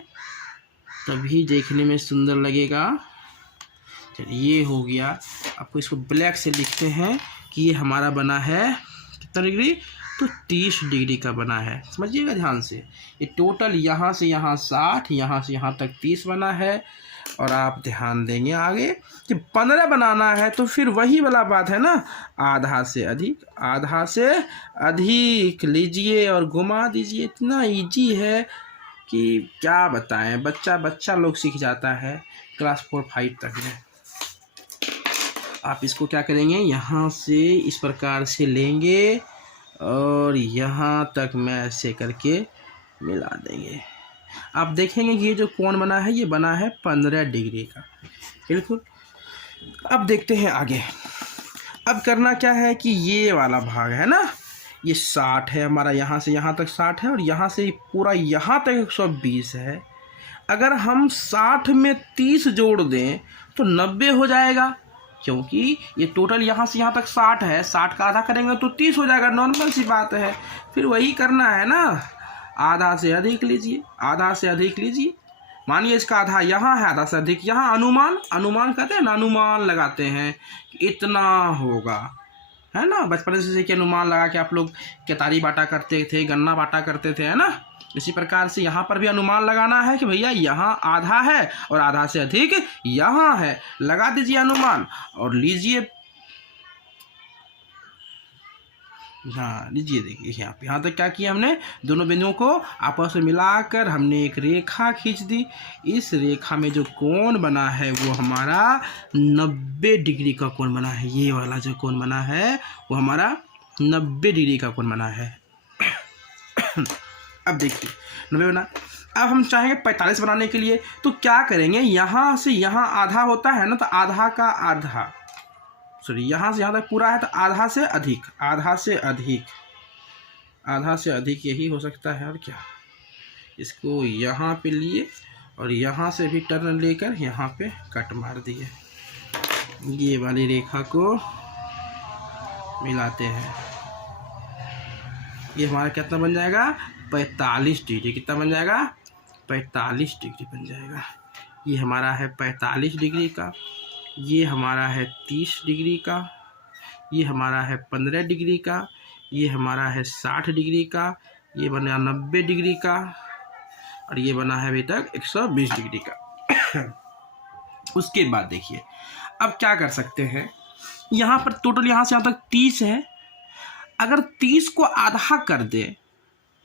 तभी देखने में सुंदर लगेगा। चलिए, ये हो गया। आपको इसको ब्लैक से लिखते हैं कि ये हमारा बना है कितना डिग्री, तो 30 डिग्री का बना है। समझिएगा ध्यान से, ये टोटल यहाँ से यहाँ 60, यहाँ से यहाँ तक 30 बना है। और आप ध्यान देंगे आगे कि 15 बनाना है तो फिर वही वाला बात है ना, आधा से अधिक लीजिए और घुमा दीजिए। इतना इजी है कि क्या बताएं, बच्चा लोग सीख जाता है क्लास 4-5 तक में। आप इसको क्या करेंगे, यहाँ से इस प्रकार से लेंगे और यहाँ तक मैं ऐसे करके मिला देंगे। आप देखेंगे कि ये जो कोण बना है, ये बना है 15 डिग्री का, बिल्कुल। अब देखते हैं आगे। अब करना क्या है कि ये वाला भाग है ना, ये 60 है हमारा, यहाँ से यहाँ तक 60 है और यहाँ से पूरा यहाँ तक 120 है। अगर हम 60 में 30 जोड़ दें तो 90 हो जाएगा, क्योंकि ये टोटल यहाँ से यहाँ तक 60 है, 60 का आधा करेंगे तो 30 हो जाएगा, नॉर्मल सी बात है। फिर वही करना है ना, आधा से अधिक लीजिए। मानिए इसका आधा यहाँ है, आधा से अधिक यहाँ, अनुमान कहते हैं ना, अनुमान लगाते हैं इतना होगा, है ना। बचपन से कि अनुमान लगा के आप लोग केतारी बांटा करते थे, गन्ना बांटा करते थे, है ना। इसी प्रकार से यहाँ पर भी अनुमान लगाना है कि भैया यहाँ आधा है और आधा से अधिक यहाँ है, लगा दीजिए अनुमान और लीजिए। हाँ, लीजिए, देखिए यहाँ तक क्या किया हमने, दोनों बिंदुओं को आपस में मिलाकर हमने एक रेखा खींच दी। इस रेखा में जो कोण बना है वो हमारा 90 डिग्री का कोण बना है। ये वाला जो कोण बना है वो हमारा 90 डिग्री का कोण बना है। अब देखिए 90 बना। अब हम चाहेंगे 45 बनाने के लिए, तो क्या करेंगे, यहाँ से यहाँ आधा होता है ना, तो आधा का आधा, सॉरी, यहाँ से यहाँ तक पूरा है तो आधा से अधिक, आधा से अधिक यही हो सकता है और क्या। इसको यहाँ पे लिए और यहाँ से भी टर्न लेकर यहाँ पे कट मार दिए। ये वाली रेखा को मिलाते हैं। ये हमारा कितना बन जाएगा, 45 डिग्री। कितना बन जाएगा, 45 डिग्री बन जाएगा। ये हमारा है 45 डिग्री का, ये हमारा है 30 डिग्री का, ये हमारा है 15 डिग्री का, ये हमारा है 60 डिग्री का, ये बना 90 डिग्री का, और ये बना है अभी तक 120 डिग्री का। उसके बाद देखिए अब क्या कर सकते हैं, यहाँ पर टोटल यहाँ से यहाँ तक 30 है। अगर 30 को आधा कर दे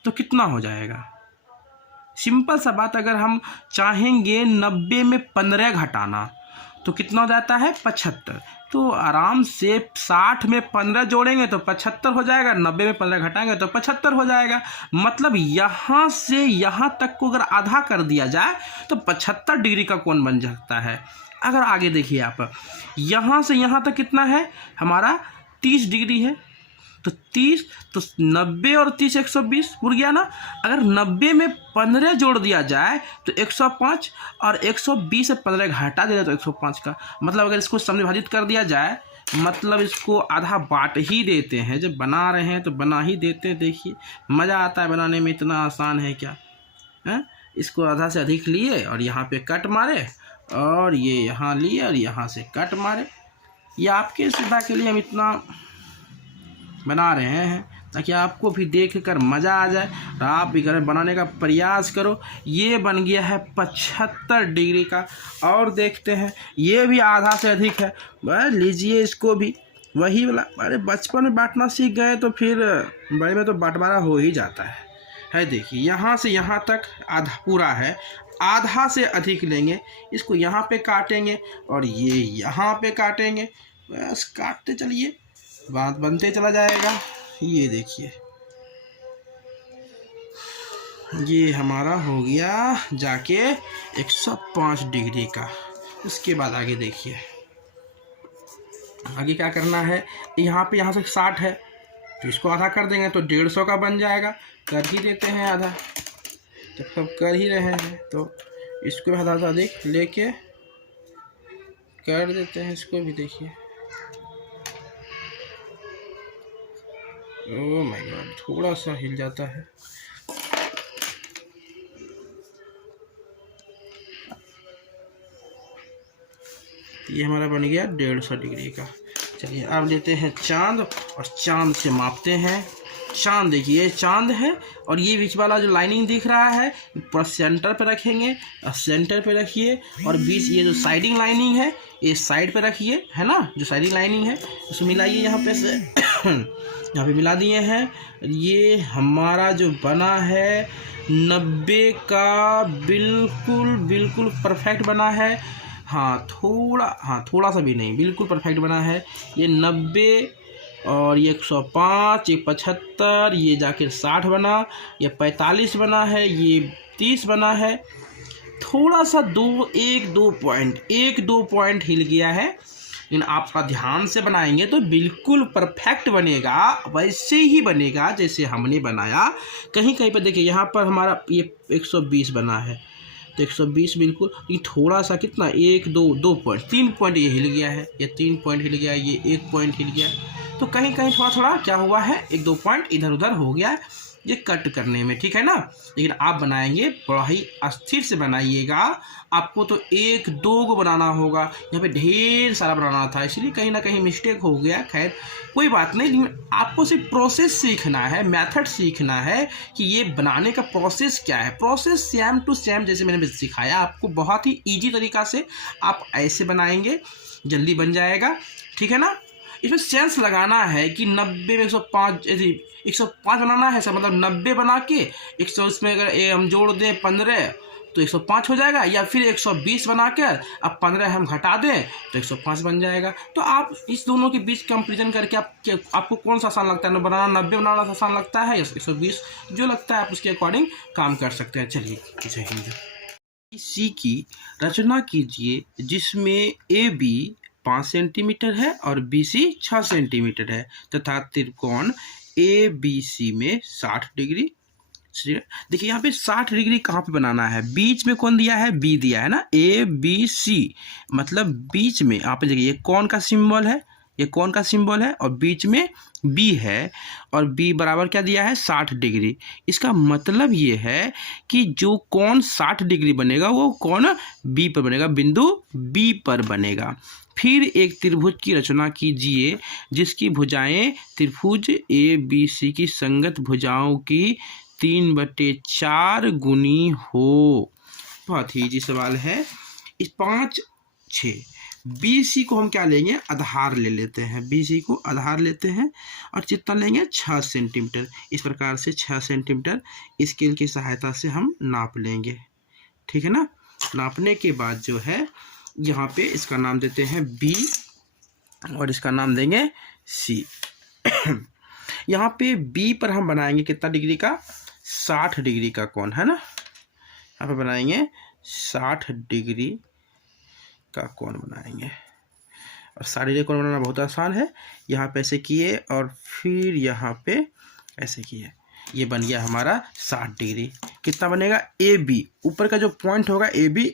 तो कितना हो जाएगा। सिंपल सा बात, अगर हम चाहेंगे 90 में 15 घटाना तो कितना हो जाता है, 75। तो आराम से 60 में 15 जोड़ेंगे तो 75 हो जाएगा, 90 में 15 घटाएंगे तो 75 हो जाएगा। मतलब यहाँ से यहाँ तक को अगर आधा कर दिया जाए तो 75 डिग्री का कोण बन सकता है। अगर आगे देखिए आप, यहाँ से यहाँ तक कितना है हमारा, 30 डिग्री है। तो 30 तो 90 और 30 120 उड़ गया ना। अगर 90 में 15 जोड़ दिया जाए तो 105, और 120 से 15 घटा दिया तो 105 का मतलब अगर इसको समविभाजित कर दिया जाए, मतलब इसको आधा बांट ही देते हैं। जब बना रहे हैं तो बना ही देते हैं। देखिए मज़ा आता है बनाने में, इतना आसान है क्या है। इसको आधा से अधिक लिए और यहाँ पे कट मारे, और ये यहाँ लिए और यहाँ से कट मारे। ये आपके सुविधा के लिए हम इतना बना रहे हैं ताकि आपको भी देख कर मज़ा आ जाए और आप भी घर में बनाने का प्रयास करो। ये बन गया है 75 डिग्री का। और देखते हैं, ये भी आधा से अधिक है। बस लीजिए इसको भी, वही वाला। अरे बचपन में बांटना सीख गए तो फिर बड़े में तो बंटवारा हो ही जाता है। देखिए यहाँ से यहाँ तक आधा पूरा है, आधा से अधिक लेंगे, इसको यहाँ पे काटेंगे और ये यहाँ पे काटेंगे। बस काटते चलिए, बात बनते चला जाएगा। ये देखिए ये हमारा हो गया जाके 105 डिग्री का। उसके बाद आगे देखिए, आगे क्या करना है। यहाँ से 60 है तो इसको आधा कर देंगे तो 150 का बन जाएगा। कर ही देते हैं आधा, जब सब कर ही रहे हैं तो इसको आधा से अधिक लेके कर देते हैं। इसको भी देखिए, ओह माय गॉड, थोड़ा सा हिल जाता है। ये हमारा बन गया 150 डिग्री का। चलिए अब लेते हैं चांद और चांद से मापते हैं। चांद देखिए, चांद है और ये बीच वाला जो लाइनिंग दिख रहा है पूरा सेंटर पे रखेंगे, सेंटर पे रखिए। और बीच ये जो साइडिंग लाइनिंग है ये साइड पे रखिए, है ना। जो साइडिंग लाइनिंग है उसको मिलाइए यहाँ पे से यहाँ पे मिला दिए हैं। ये हमारा जो बना है 90 का बिल्कुल बिल्कुल परफेक्ट बना है। थोड़ा सा भी नहीं, बिल्कुल परफेक्ट बना है। ये 90 और ये 105, ये 75, ये जाके 60 बना, ये 45 बना है, ये 30 बना है। थोड़ा सा 1-2 पॉइंट हिल गया है, लेकिन आप थोड़ा ध्यान से बनाएंगे तो बिल्कुल परफेक्ट बनेगा। वैसे ही बनेगा जैसे हमने बनाया। कहीं कहीं पर देखिए, यहाँ पर हमारा ये 120 बना है तो 120 बिल्कुल, ये थोड़ा सा कितना 1-2 पॉइंट, 3 पॉइंट ये हिल गया है, ये 3 पॉइंट हिल गया, ये 1 पॉइंट हिल गया। तो कहीं कहीं थोड़ा क्या हुआ है, 1-2 पॉइंट इधर उधर हो गया है ये कट करने में, ठीक है ना। लेकिन आप बनाएंगे बड़ा ही अस्थिर से बनाइएगा। आपको तो 1-2 को बनाना होगा, यहाँ पे ढेर सारा बनाना था, इसलिए कहीं ना कहीं मिस्टेक हो गया। खैर कोई बात नहीं, लेकिन आपको सिर्फ प्रोसेस सीखना है, मेथड सीखना है कि ये बनाने का प्रोसेस क्या है। प्रोसेस सेम टू सेम जैसे मैंने सिखाया आपको, बहुत ही ईजी तरीका से आप ऐसे बनाएंगे, जल्दी बन जाएगा, ठीक है ना। इसमें सेंस लगाना है कि 90 में 105 बनाना है, मतलब 90 बना के 100 इसमें अगर हम जोड़ दें 15 तो 105 हो जाएगा, या फिर 120 बना कर अब 15 हम घटा दें तो 105 बन जाएगा। तो आप इस दोनों के बीच कंपेरिजन करके आपको कौन सा आसान लगता है, बनाना 90 बनाना आसान लगता है या 120, जो लगता है आप उसके अकॉर्डिंग काम कर सकते हैं। चलिए जय हिंद। इसी की रचना कीजिए जिसमें AB 5 सेंटीमीटर है और BC 6 सेंटीमीटर है, तथा त्रिकोण ABC में 60 डिग्री। देखिए यहाँ पे 60 डिग्री कहाँ पे बनाना है, बीच में कौन दिया है, बी दिया है ना, ABC मतलब बीच में। यहाँ पे देखिए ये कौन का सिंबल है, ये कौन का सिंबल है और बीच में बी है और बी बराबर क्या दिया है 60 डिग्री। इसका मतलब ये है कि जो कौन 60 डिग्री बनेगा वो कौन बी पर बनेगा, बिंदु बी पर बनेगा। फिर एक त्रिभुज की रचना कीजिए जिसकी भुजाएं त्रिभुज ABC की संगत भुजाओं की 3/4 गुनी हो। बहुत ही इजी सवाल है। इस 5, 6 BC को हम क्या लेंगे, आधार ले लेते हैं, BC को आधार लेते हैं और कितना लेंगे 6 सेंटीमीटर। इस प्रकार से 6 सेंटीमीटर स्केल की सहायता से हम नाप लेंगे, ठीक है ना। नापने के बाद जो है यहाँ पे इसका नाम देते हैं B और इसका नाम देंगे C। यहाँ पे B पर हम बनाएंगे कितना डिग्री का, 60 डिग्री का कोण है ना। यहाँ पे बनाएंगे 60 डिग्री का कोण बनाएंगे और 60 डिग्री कोण बनाना बहुत आसान है। यहाँ पे ऐसे किए और फिर यहाँ पे ऐसे किए, ये बन गया हमारा 60 डिग्री। कितना बनेगा, AB ऊपर का जो पॉइंट होगा AB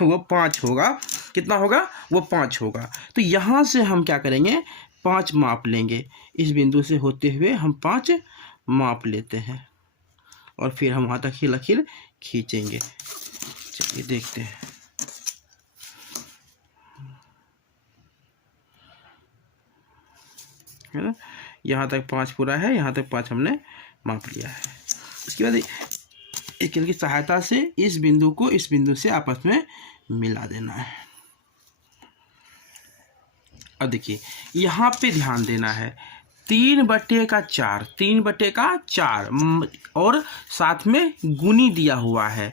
वो 5 होगा, कितना होगा वो 5 होगा। तो यहाँ से हम क्या करेंगे 5 माप लेंगे, इस बिंदु से होते हुए हम 5 माप लेते हैं और फिर हम वहाँ तक ही लकीर खींचेंगे। चलिए देखते हैं। है ना, यहाँ तक 5 पूरा है, यहाँ तक 5 हमने माप लिया है। उसके बाद स्केल की सहायता से इस बिंदु को इस बिंदु से आपस में मिला देना है। अब देखिए यहाँ पे ध्यान देना है, 3/4, 3/4 और साथ में गुनी दिया हुआ है।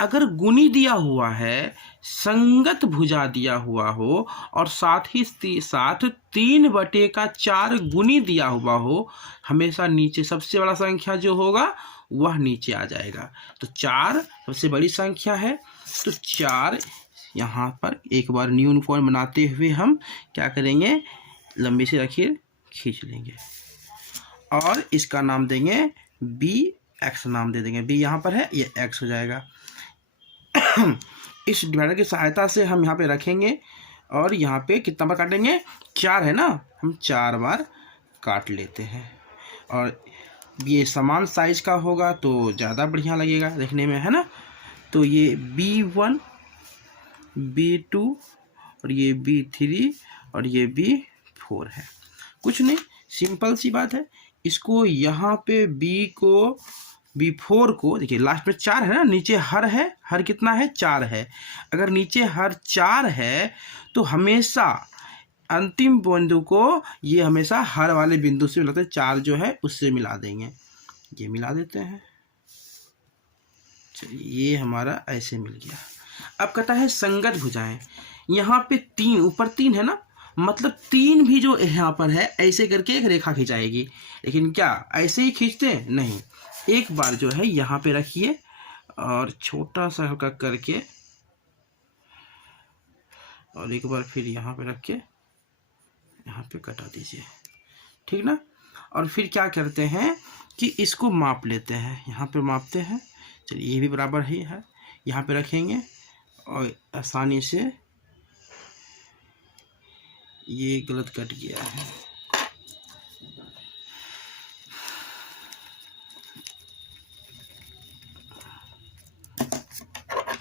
अगर गुनी दिया हुआ है, संगत भुजा दिया हुआ हो और साथ ही साथ 3/4 गुनी दिया हुआ हो, हमेशा नीचे सबसे बड़ा संख्या जो होगा वह नीचे आ जाएगा। तो 4 सबसे बड़ी संख्या है, तो 4 यहाँ पर एक बार न्यून कोण बनाते हुए हम क्या करेंगे, लंबी सी लकीर खींच लेंगे और इसका नाम देंगे BX नाम दे देंगे। B यहाँ पर है, ये X हो जाएगा। इस डिवाइडर की सहायता से हम यहाँ पे रखेंगे और यहाँ पे कितना बार काटेंगे, 4 है ना, हम 4 बार काट लेते हैं। और ये समान साइज का होगा तो ज़्यादा बढ़िया लगेगा देखने में, है ना। तो ये B1, B2 और ये B3 और ये B4 है। कुछ नहीं, सिंपल सी बात है। इसको यहाँ पे B4 को देखिए लास्ट में 4 है ना, नीचे हर है, हर कितना है 4 है। अगर नीचे हर 4 है तो हमेशा अंतिम बिंदु को ये हमेशा हर वाले बिंदु से मिलाते हैं, 4 जो है उससे मिला देंगे, ये मिला देते हैं। चलिए ये हमारा ऐसे मिल गया। अब कहता है संगत भुजाएं, यहाँ पे 3 ऊपर 3 है ना, मतलब 3 भी जो यहाँ पर है ऐसे करके एक रेखा खिंचाएगी। लेकिन क्या ऐसे ही खींचते हैं, नहीं, एक बार जो है यहाँ पे रखिए और छोटा सा हल्का करके और एक बार फिर यहाँ पे रख के यहाँ पे कटा दीजिए, ठीक ना। और फिर क्या करते हैं कि इसको माप लेते हैं, यहाँ पे मापते हैं। चलिए ये भी बराबर ही है, यहाँ पे रखेंगे और आसानी से, ये गलत कट गया है,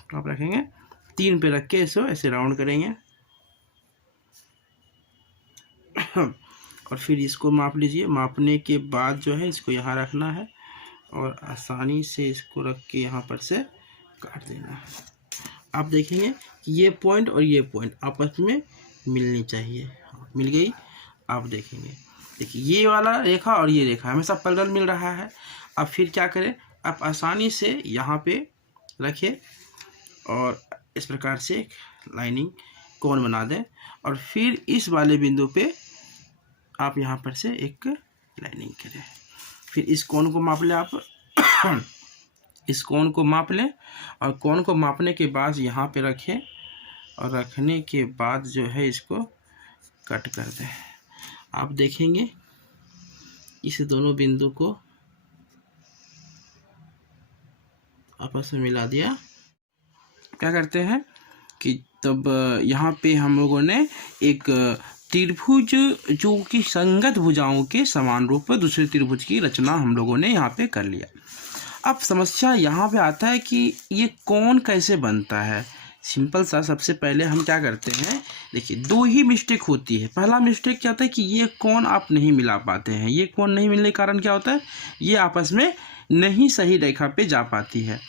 तो आप रखेंगे 3 पे रख के इसको ऐसे राउंड करेंगे और फिर इसको माप लीजिए। मापने के बाद जो है इसको यहाँ रखना है और आसानी से इसको रख के यहाँ पर से काट देना है। आप देखेंगे कि ये पॉइंट और ये पॉइंट आपस में मिलनी चाहिए, मिल गई। आप देखेंगे, देखिए ये वाला रेखा और ये रेखा हमेशा पैरेलल मिल रहा है। अब फिर क्या करें, आप आसानी से यहाँ पे रखें और इस प्रकार से लाइनिंग कोण बना दें और फिर इस वाले बिंदु पे आप यहाँ पर से एक लाइनिंग करें। फिर इस कोण को माप लें, आप इस कोण को माप लें और कोण को मापने के बाद यहाँ पे रखें और रखने के बाद जो है इसको कट कर दें। आप देखेंगे इस दोनों बिंदु को आपस में मिला दिया। क्या करते हैं कि तब यहाँ पे हम लोगों ने एक त्रिभुज जो कि संगत भुजाओं के समान रूप में दूसरे त्रिभुज की रचना हम लोगों ने यहाँ पे कर लिया। अब समस्या यहाँ पे आता है कि ये कोण कैसे बनता है। सिंपल सा, सबसे पहले हम क्या करते हैं, देखिए दो ही मिस्टेक होती है। पहला मिस्टेक क्या होता है कि ये कोण आप नहीं मिला पाते हैं। ये कोण नहीं मिलने के कारण क्या होता है, ये आपस में नहीं सही रेखा पे जा पाती है।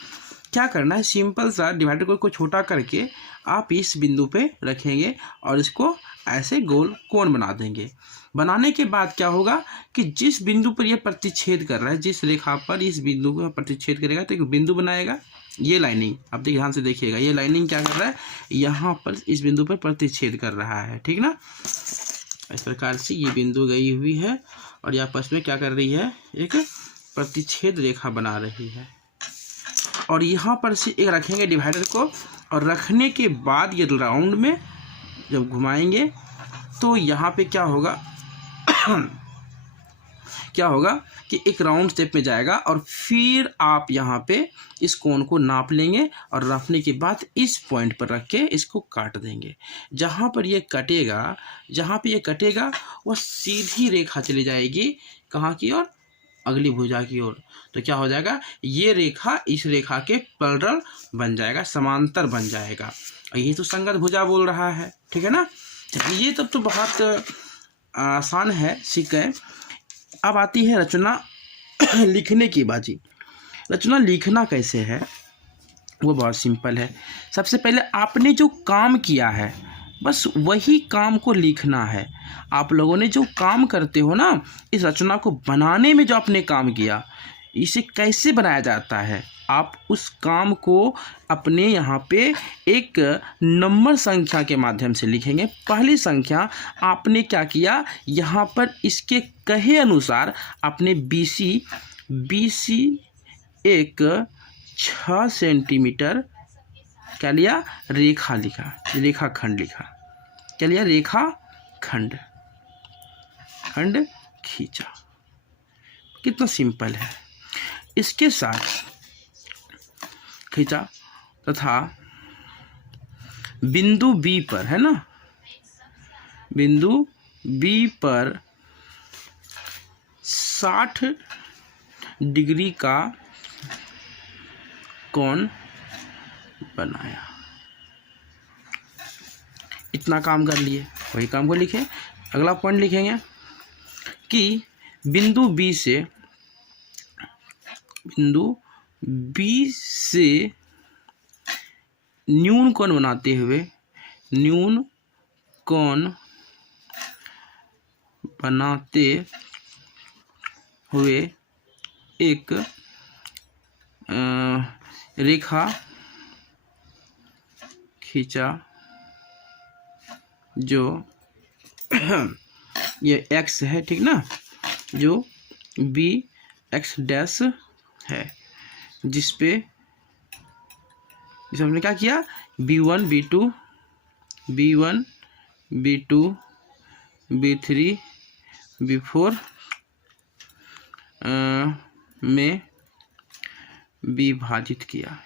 क्या करना है, सिंपल सा डिवाइडर को छोटा करके आप इस बिंदु पे रखेंगे और इसको ऐसे गोल कोण बना देंगे। बनाने के बाद क्या होगा कि जिस बिंदु पर यह प्रतिच्छेद कर रहा है, जिस रेखा पर इस बिंदु पर प्रतिच्छेद करेगा तो एक बिंदु बनाएगा। ये लाइनिंग आप ध्यान से देखिएगा, ये लाइनिंग क्या कर रहा है, यहाँ पर इस बिंदु पर प्रतिच्छेद कर रहा है, ठीक ना। इस प्रकार से ये बिंदु गई हुई है और ये आपस में क्या कर रही है, एक प्रतिच्छेद रेखा बना रही है। और यहाँ पर से एक रखेंगे डिवाइडर को, और रखने के बाद ये राउंड में जब घुमाएंगे तो यहाँ पे क्या होगा क्या होगा कि एक राउंड शेप में जाएगा और फिर आप यहाँ पे इस कोण को नाप लेंगे और नापने के बाद इस पॉइंट पर रख के इसको काट देंगे। जहाँ पर ये कटेगा वह सीधी रेखा चली जाएगी कहाँ की ओर, अगली भुजा की ओर। तो क्या हो जाएगा, ये रेखा इस रेखा के पैरेलल बन जाएगा, समांतर बन जाएगा। और ये तो संगत भुजा बोल रहा है, ठीक है ना। ये तब तो बहुत आसान है, सीख गए। अब आती है रचना लिखने की बाजी। रचना लिखना कैसे है, वो बहुत सिंपल है। सबसे पहले आपने जो काम किया है बस वही काम को लिखना है। आप लोगों ने जो काम करते हो ना, इस रचना को बनाने में जो आपने काम किया, इसे कैसे बनाया जाता है, आप उस काम को अपने यहाँ पे एक नंबर संख्या के माध्यम से लिखेंगे। पहली संख्या आपने क्या किया, यहाँ पर इसके कहे अनुसार आपने BC एक 6 सेंटीमीटर क्या लिया, रेखा लिखा, रेखाखंड लिखा। क्या लिया, रेखाखंड, खंड खींचा। कितना सिंपल है। इसके साथ खींचा तथा बिंदु B पर, है ना, बिंदु B पर 60 डिग्री का कोण बनाया। इतना काम कर लिए, वही काम को लिखे। अगला पॉइंट लिखेंगे कि बिंदु B से न्यून कोण बनाते हुए, न्यून कोण बनाते हुए एक रेखा खींचा जो ये x है, ठीक ना, जो BX डैश है, जिसपे हमने क्या किया, B1 B2 B3 B4 में विभाजित किया।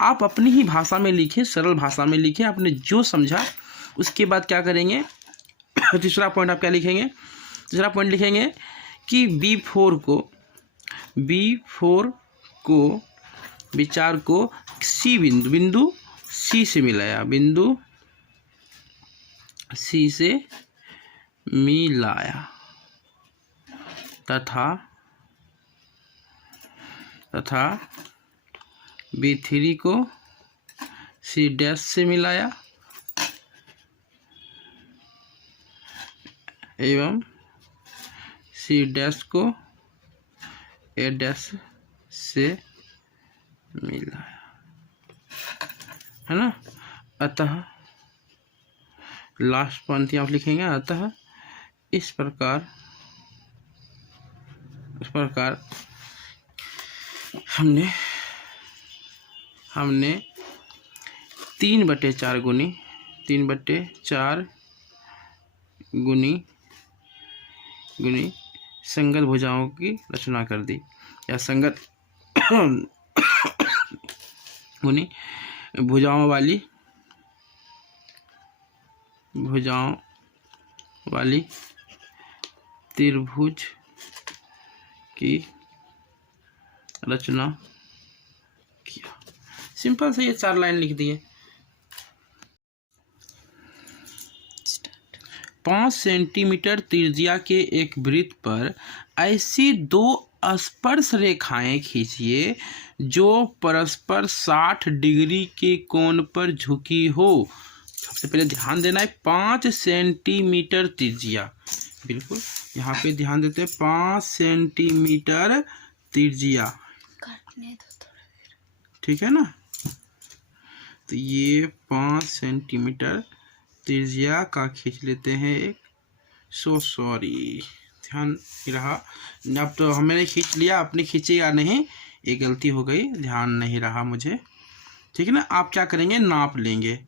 आप अपनी ही भाषा में लिखें, सरल भाषा में लिखें, आपने जो समझा। उसके बाद क्या करेंगे, तीसरा पॉइंट आप क्या लिखेंगे, तीसरा पॉइंट लिखेंगे कि B4 को विचार को बिंदु C से मिलाया, बिंदु C से मिलाया तथा B3 को C डैश से मिलाया एवं C डैश को A डैश से मिलाया, है ना। अतः लास्ट पंक्ति आप लिखेंगे, अतः इस प्रकार हमने 3/4 गुनी 3/4 गुनी गुनी संगत भुजाओं की रचना कर दी, या संगत गुनी भुजाओं वाली त्रिभुज की रचना किया। सिंपल से ये 4 लाइन लिख दिए। 5 सेंटीमीटर त्रिज्या के एक वृत्त पर ऐसी 2 स्पर्श रेखाएं खींचिए जो परस्पर 60 डिग्री के कोण पर झुकी हो। सबसे पहले ध्यान देना है 5 सेंटीमीटर त्रिज्या, बिल्कुल यहाँ पे ध्यान देते हैं 5 सेंटीमीटर त्रिज्या, ठीक है ना। तो ये 5 सेंटीमीटर त्रिज्या का खींच लेते हैं एक। सॉरी, ध्यान नहीं रहा, अब तो हमने खींच लिया, आपने खींचेगा नहीं, ये गलती हो गई, ध्यान नहीं रहा मुझे, ठीक है ना। आप क्या करेंगे, नाप लेंगे,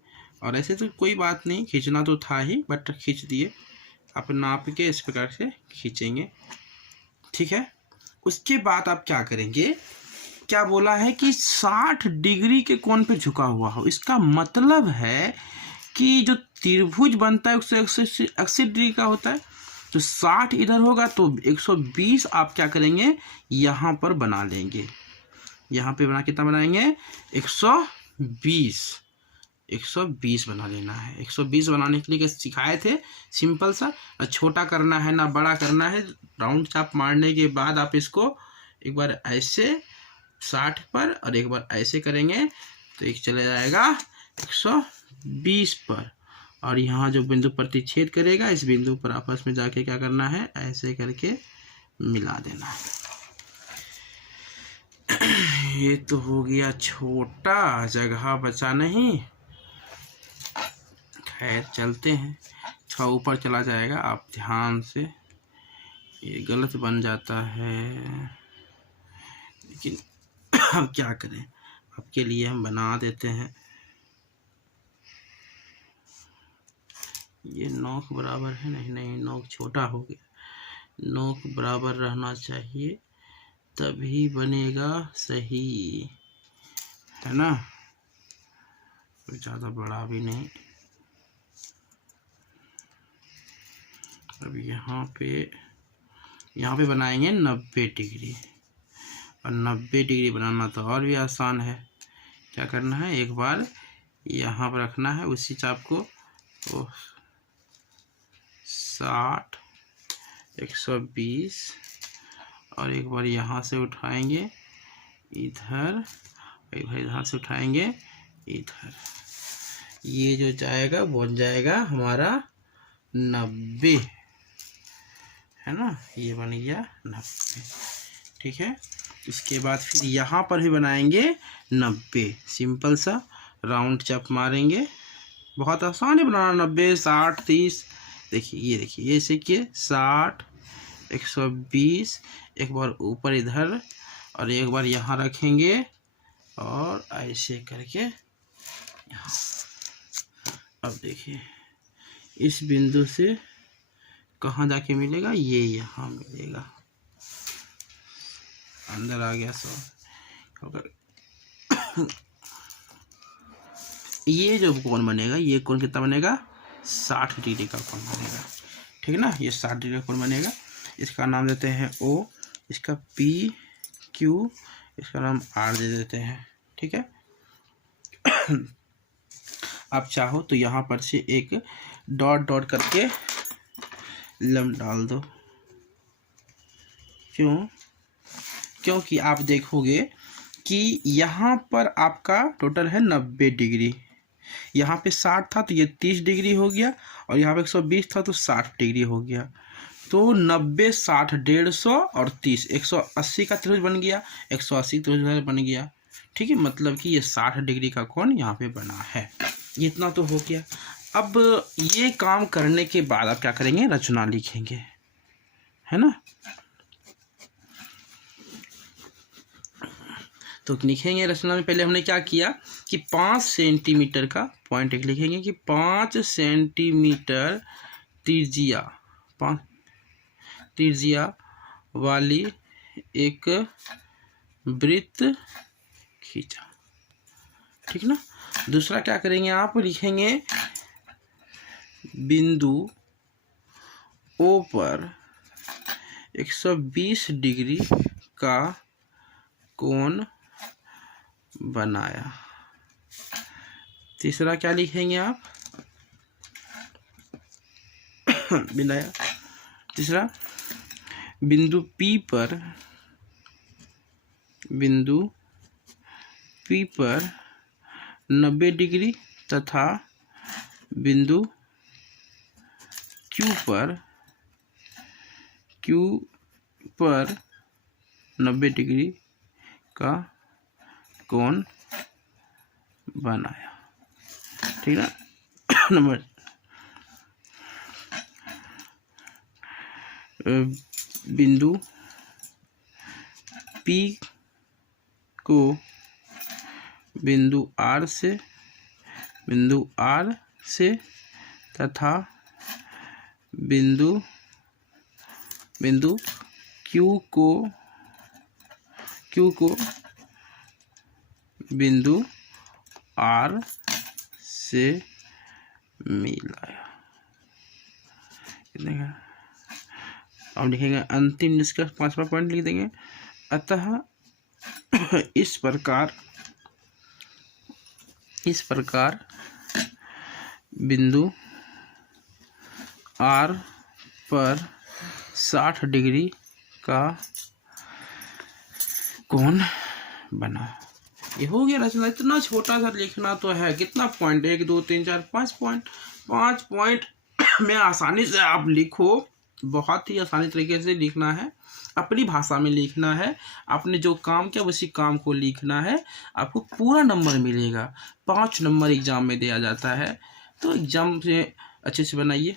और ऐसे तो कोई बात नहीं, खींचना तो था ही, बट खींच दिए। आप नाप के इस प्रकार से खींचेंगे, ठीक है। उसके बाद आप क्या करेंगे, क्या बोला है कि 60 डिग्री के कोण पे झुका हुआ हो। इसका मतलब है कि जो त्रिभुज बनता है 180 डिग्री का होता है, तो 60 इधर होगा तो 120 आप क्या करेंगे, यहाँ पर बना लेंगे। यहाँ पे कितना बनाएंगे, 120 बना लेना है। 120 बनाने के लिए सिखाए थे, सिंपल सा, ना छोटा करना है ना बड़ा करना है। राउंड चाप मारने के बाद आप इसको एक बार ऐसे 60 पर और एक बार ऐसे करेंगे तो एक चला जाएगा 120 पर, और यहाँ जो बिंदु प्रतिच्छेद करेगा इस बिंदु पर आपस में जाके क्या करना है, ऐसे करके मिला देना है। ये तो हो गया छोटा, जगह बचा नहीं। खैर चलते हैं, थोड़ा ऊपर चला जाएगा, आप ध्यान से, ये गलत बन जाता है, लेकिन अब क्या करें, आपके लिए हम बना देते हैं। ये नोक बराबर है, नहीं नोक छोटा हो गया, नोक बराबर रहना चाहिए तभी बनेगा सही, है ना। ज़्यादा बड़ा भी नहीं। अब यहाँ पे बनाएंगे 90 डिग्री, और 90 डिग्री बनाना तो और भी आसान है। क्या करना है, एक बार यहाँ पर रखना है उसी चाप को, तो 60, 120, और एक बार यहाँ से उठाएंगे इधर, एक बार इधर से उठाएंगे इधर, ये जो जाएगा बन जाएगा हमारा 90, है ना। ये बन गया 90, ठीक है। इसके बाद फिर यहाँ पर भी बनाएंगे 90, सिंपल सा राउंड चाप मारेंगे, बहुत आसान है बनाना। 90, 60, 30, देखिए ये देखिए, ये सीखिए 60, 120, एक बार ऊपर इधर और एक बार यहाँ रखेंगे और ऐसे करके यहाँ। अब देखिए इस बिंदु से कहाँ जाके मिलेगा, ये यहाँ मिलेगा, अंदर आ गया सब। अगर ये जो कोण बनेगा, ये कोण कितना बनेगा, 60 डिग्री का कोण बनेगा, ठीक है ना। ये 60 डिग्री का कोण बनेगा, इसका नाम देते हैं O, इसका P Q, इसका नाम R दे देते हैं, ठीक है। आप चाहो तो यहाँ पर से एक डॉट डॉट करके लंब डाल दो, क्योंकि आप देखोगे कि यहाँ पर आपका टोटल है 90 डिग्री, यहाँ पे 60 था तो ये 30 डिग्री हो गया, और यहाँ पे 120 था तो 60 डिग्री हो गया। तो 90, 60, 150 और 30, 180 का त्रिभुज बन गया, 180 त्रिभुज बन गया, ठीक है। मतलब कि ये 60 डिग्री का कोण यहाँ पे बना है। ये इतना तो हो गया। अब ये काम करने के बाद आप क्या करेंगे, रचना लिखेंगे, है ना। तो लिखेंगे रचना में, पहले हमने क्या किया कि 5 सेंटीमीटर का पॉइंट एक लिखेंगे कि 5 सेंटीमीटर त्रिज्या वाली एक वृत्त खींचा। ठीक ना। दूसरा क्या करेंगे, आप लिखेंगे बिंदु O पर 120 डिग्री का कोण बनाया। तीसरा क्या लिखेंगे आप, बनाया। तीसरा, बिंदु P पर 90 डिग्री तथा बिंदु Q पर 90 डिग्री का कोण बनाया। ठीक ना। नंबर बिंदु P को बिंदु R से तथा बिंदु Q को बिंदु R से मिलाया। अब लिखेंगे अंतिम निष्कर्ष, 5वां पॉइंट लिख देंगे। अतः इस प्रकार बिंदु R पर 60 डिग्री का कोण बना। ये हो गया रचना। इतना छोटा सा लिखना तो है, कितना पॉइंट, 1 2 3 4 5 पॉइंट। 5 पॉइंट में आसानी से आप लिखो, बहुत ही आसानी तरीके से लिखना है, अपनी भाषा में लिखना है। आपने जो काम किया उसी काम को लिखना है, आपको पूरा नंबर मिलेगा। 5 नंबर एग्जाम में दिया जाता है, तो एग्जाम से अच्छे से बनाइए।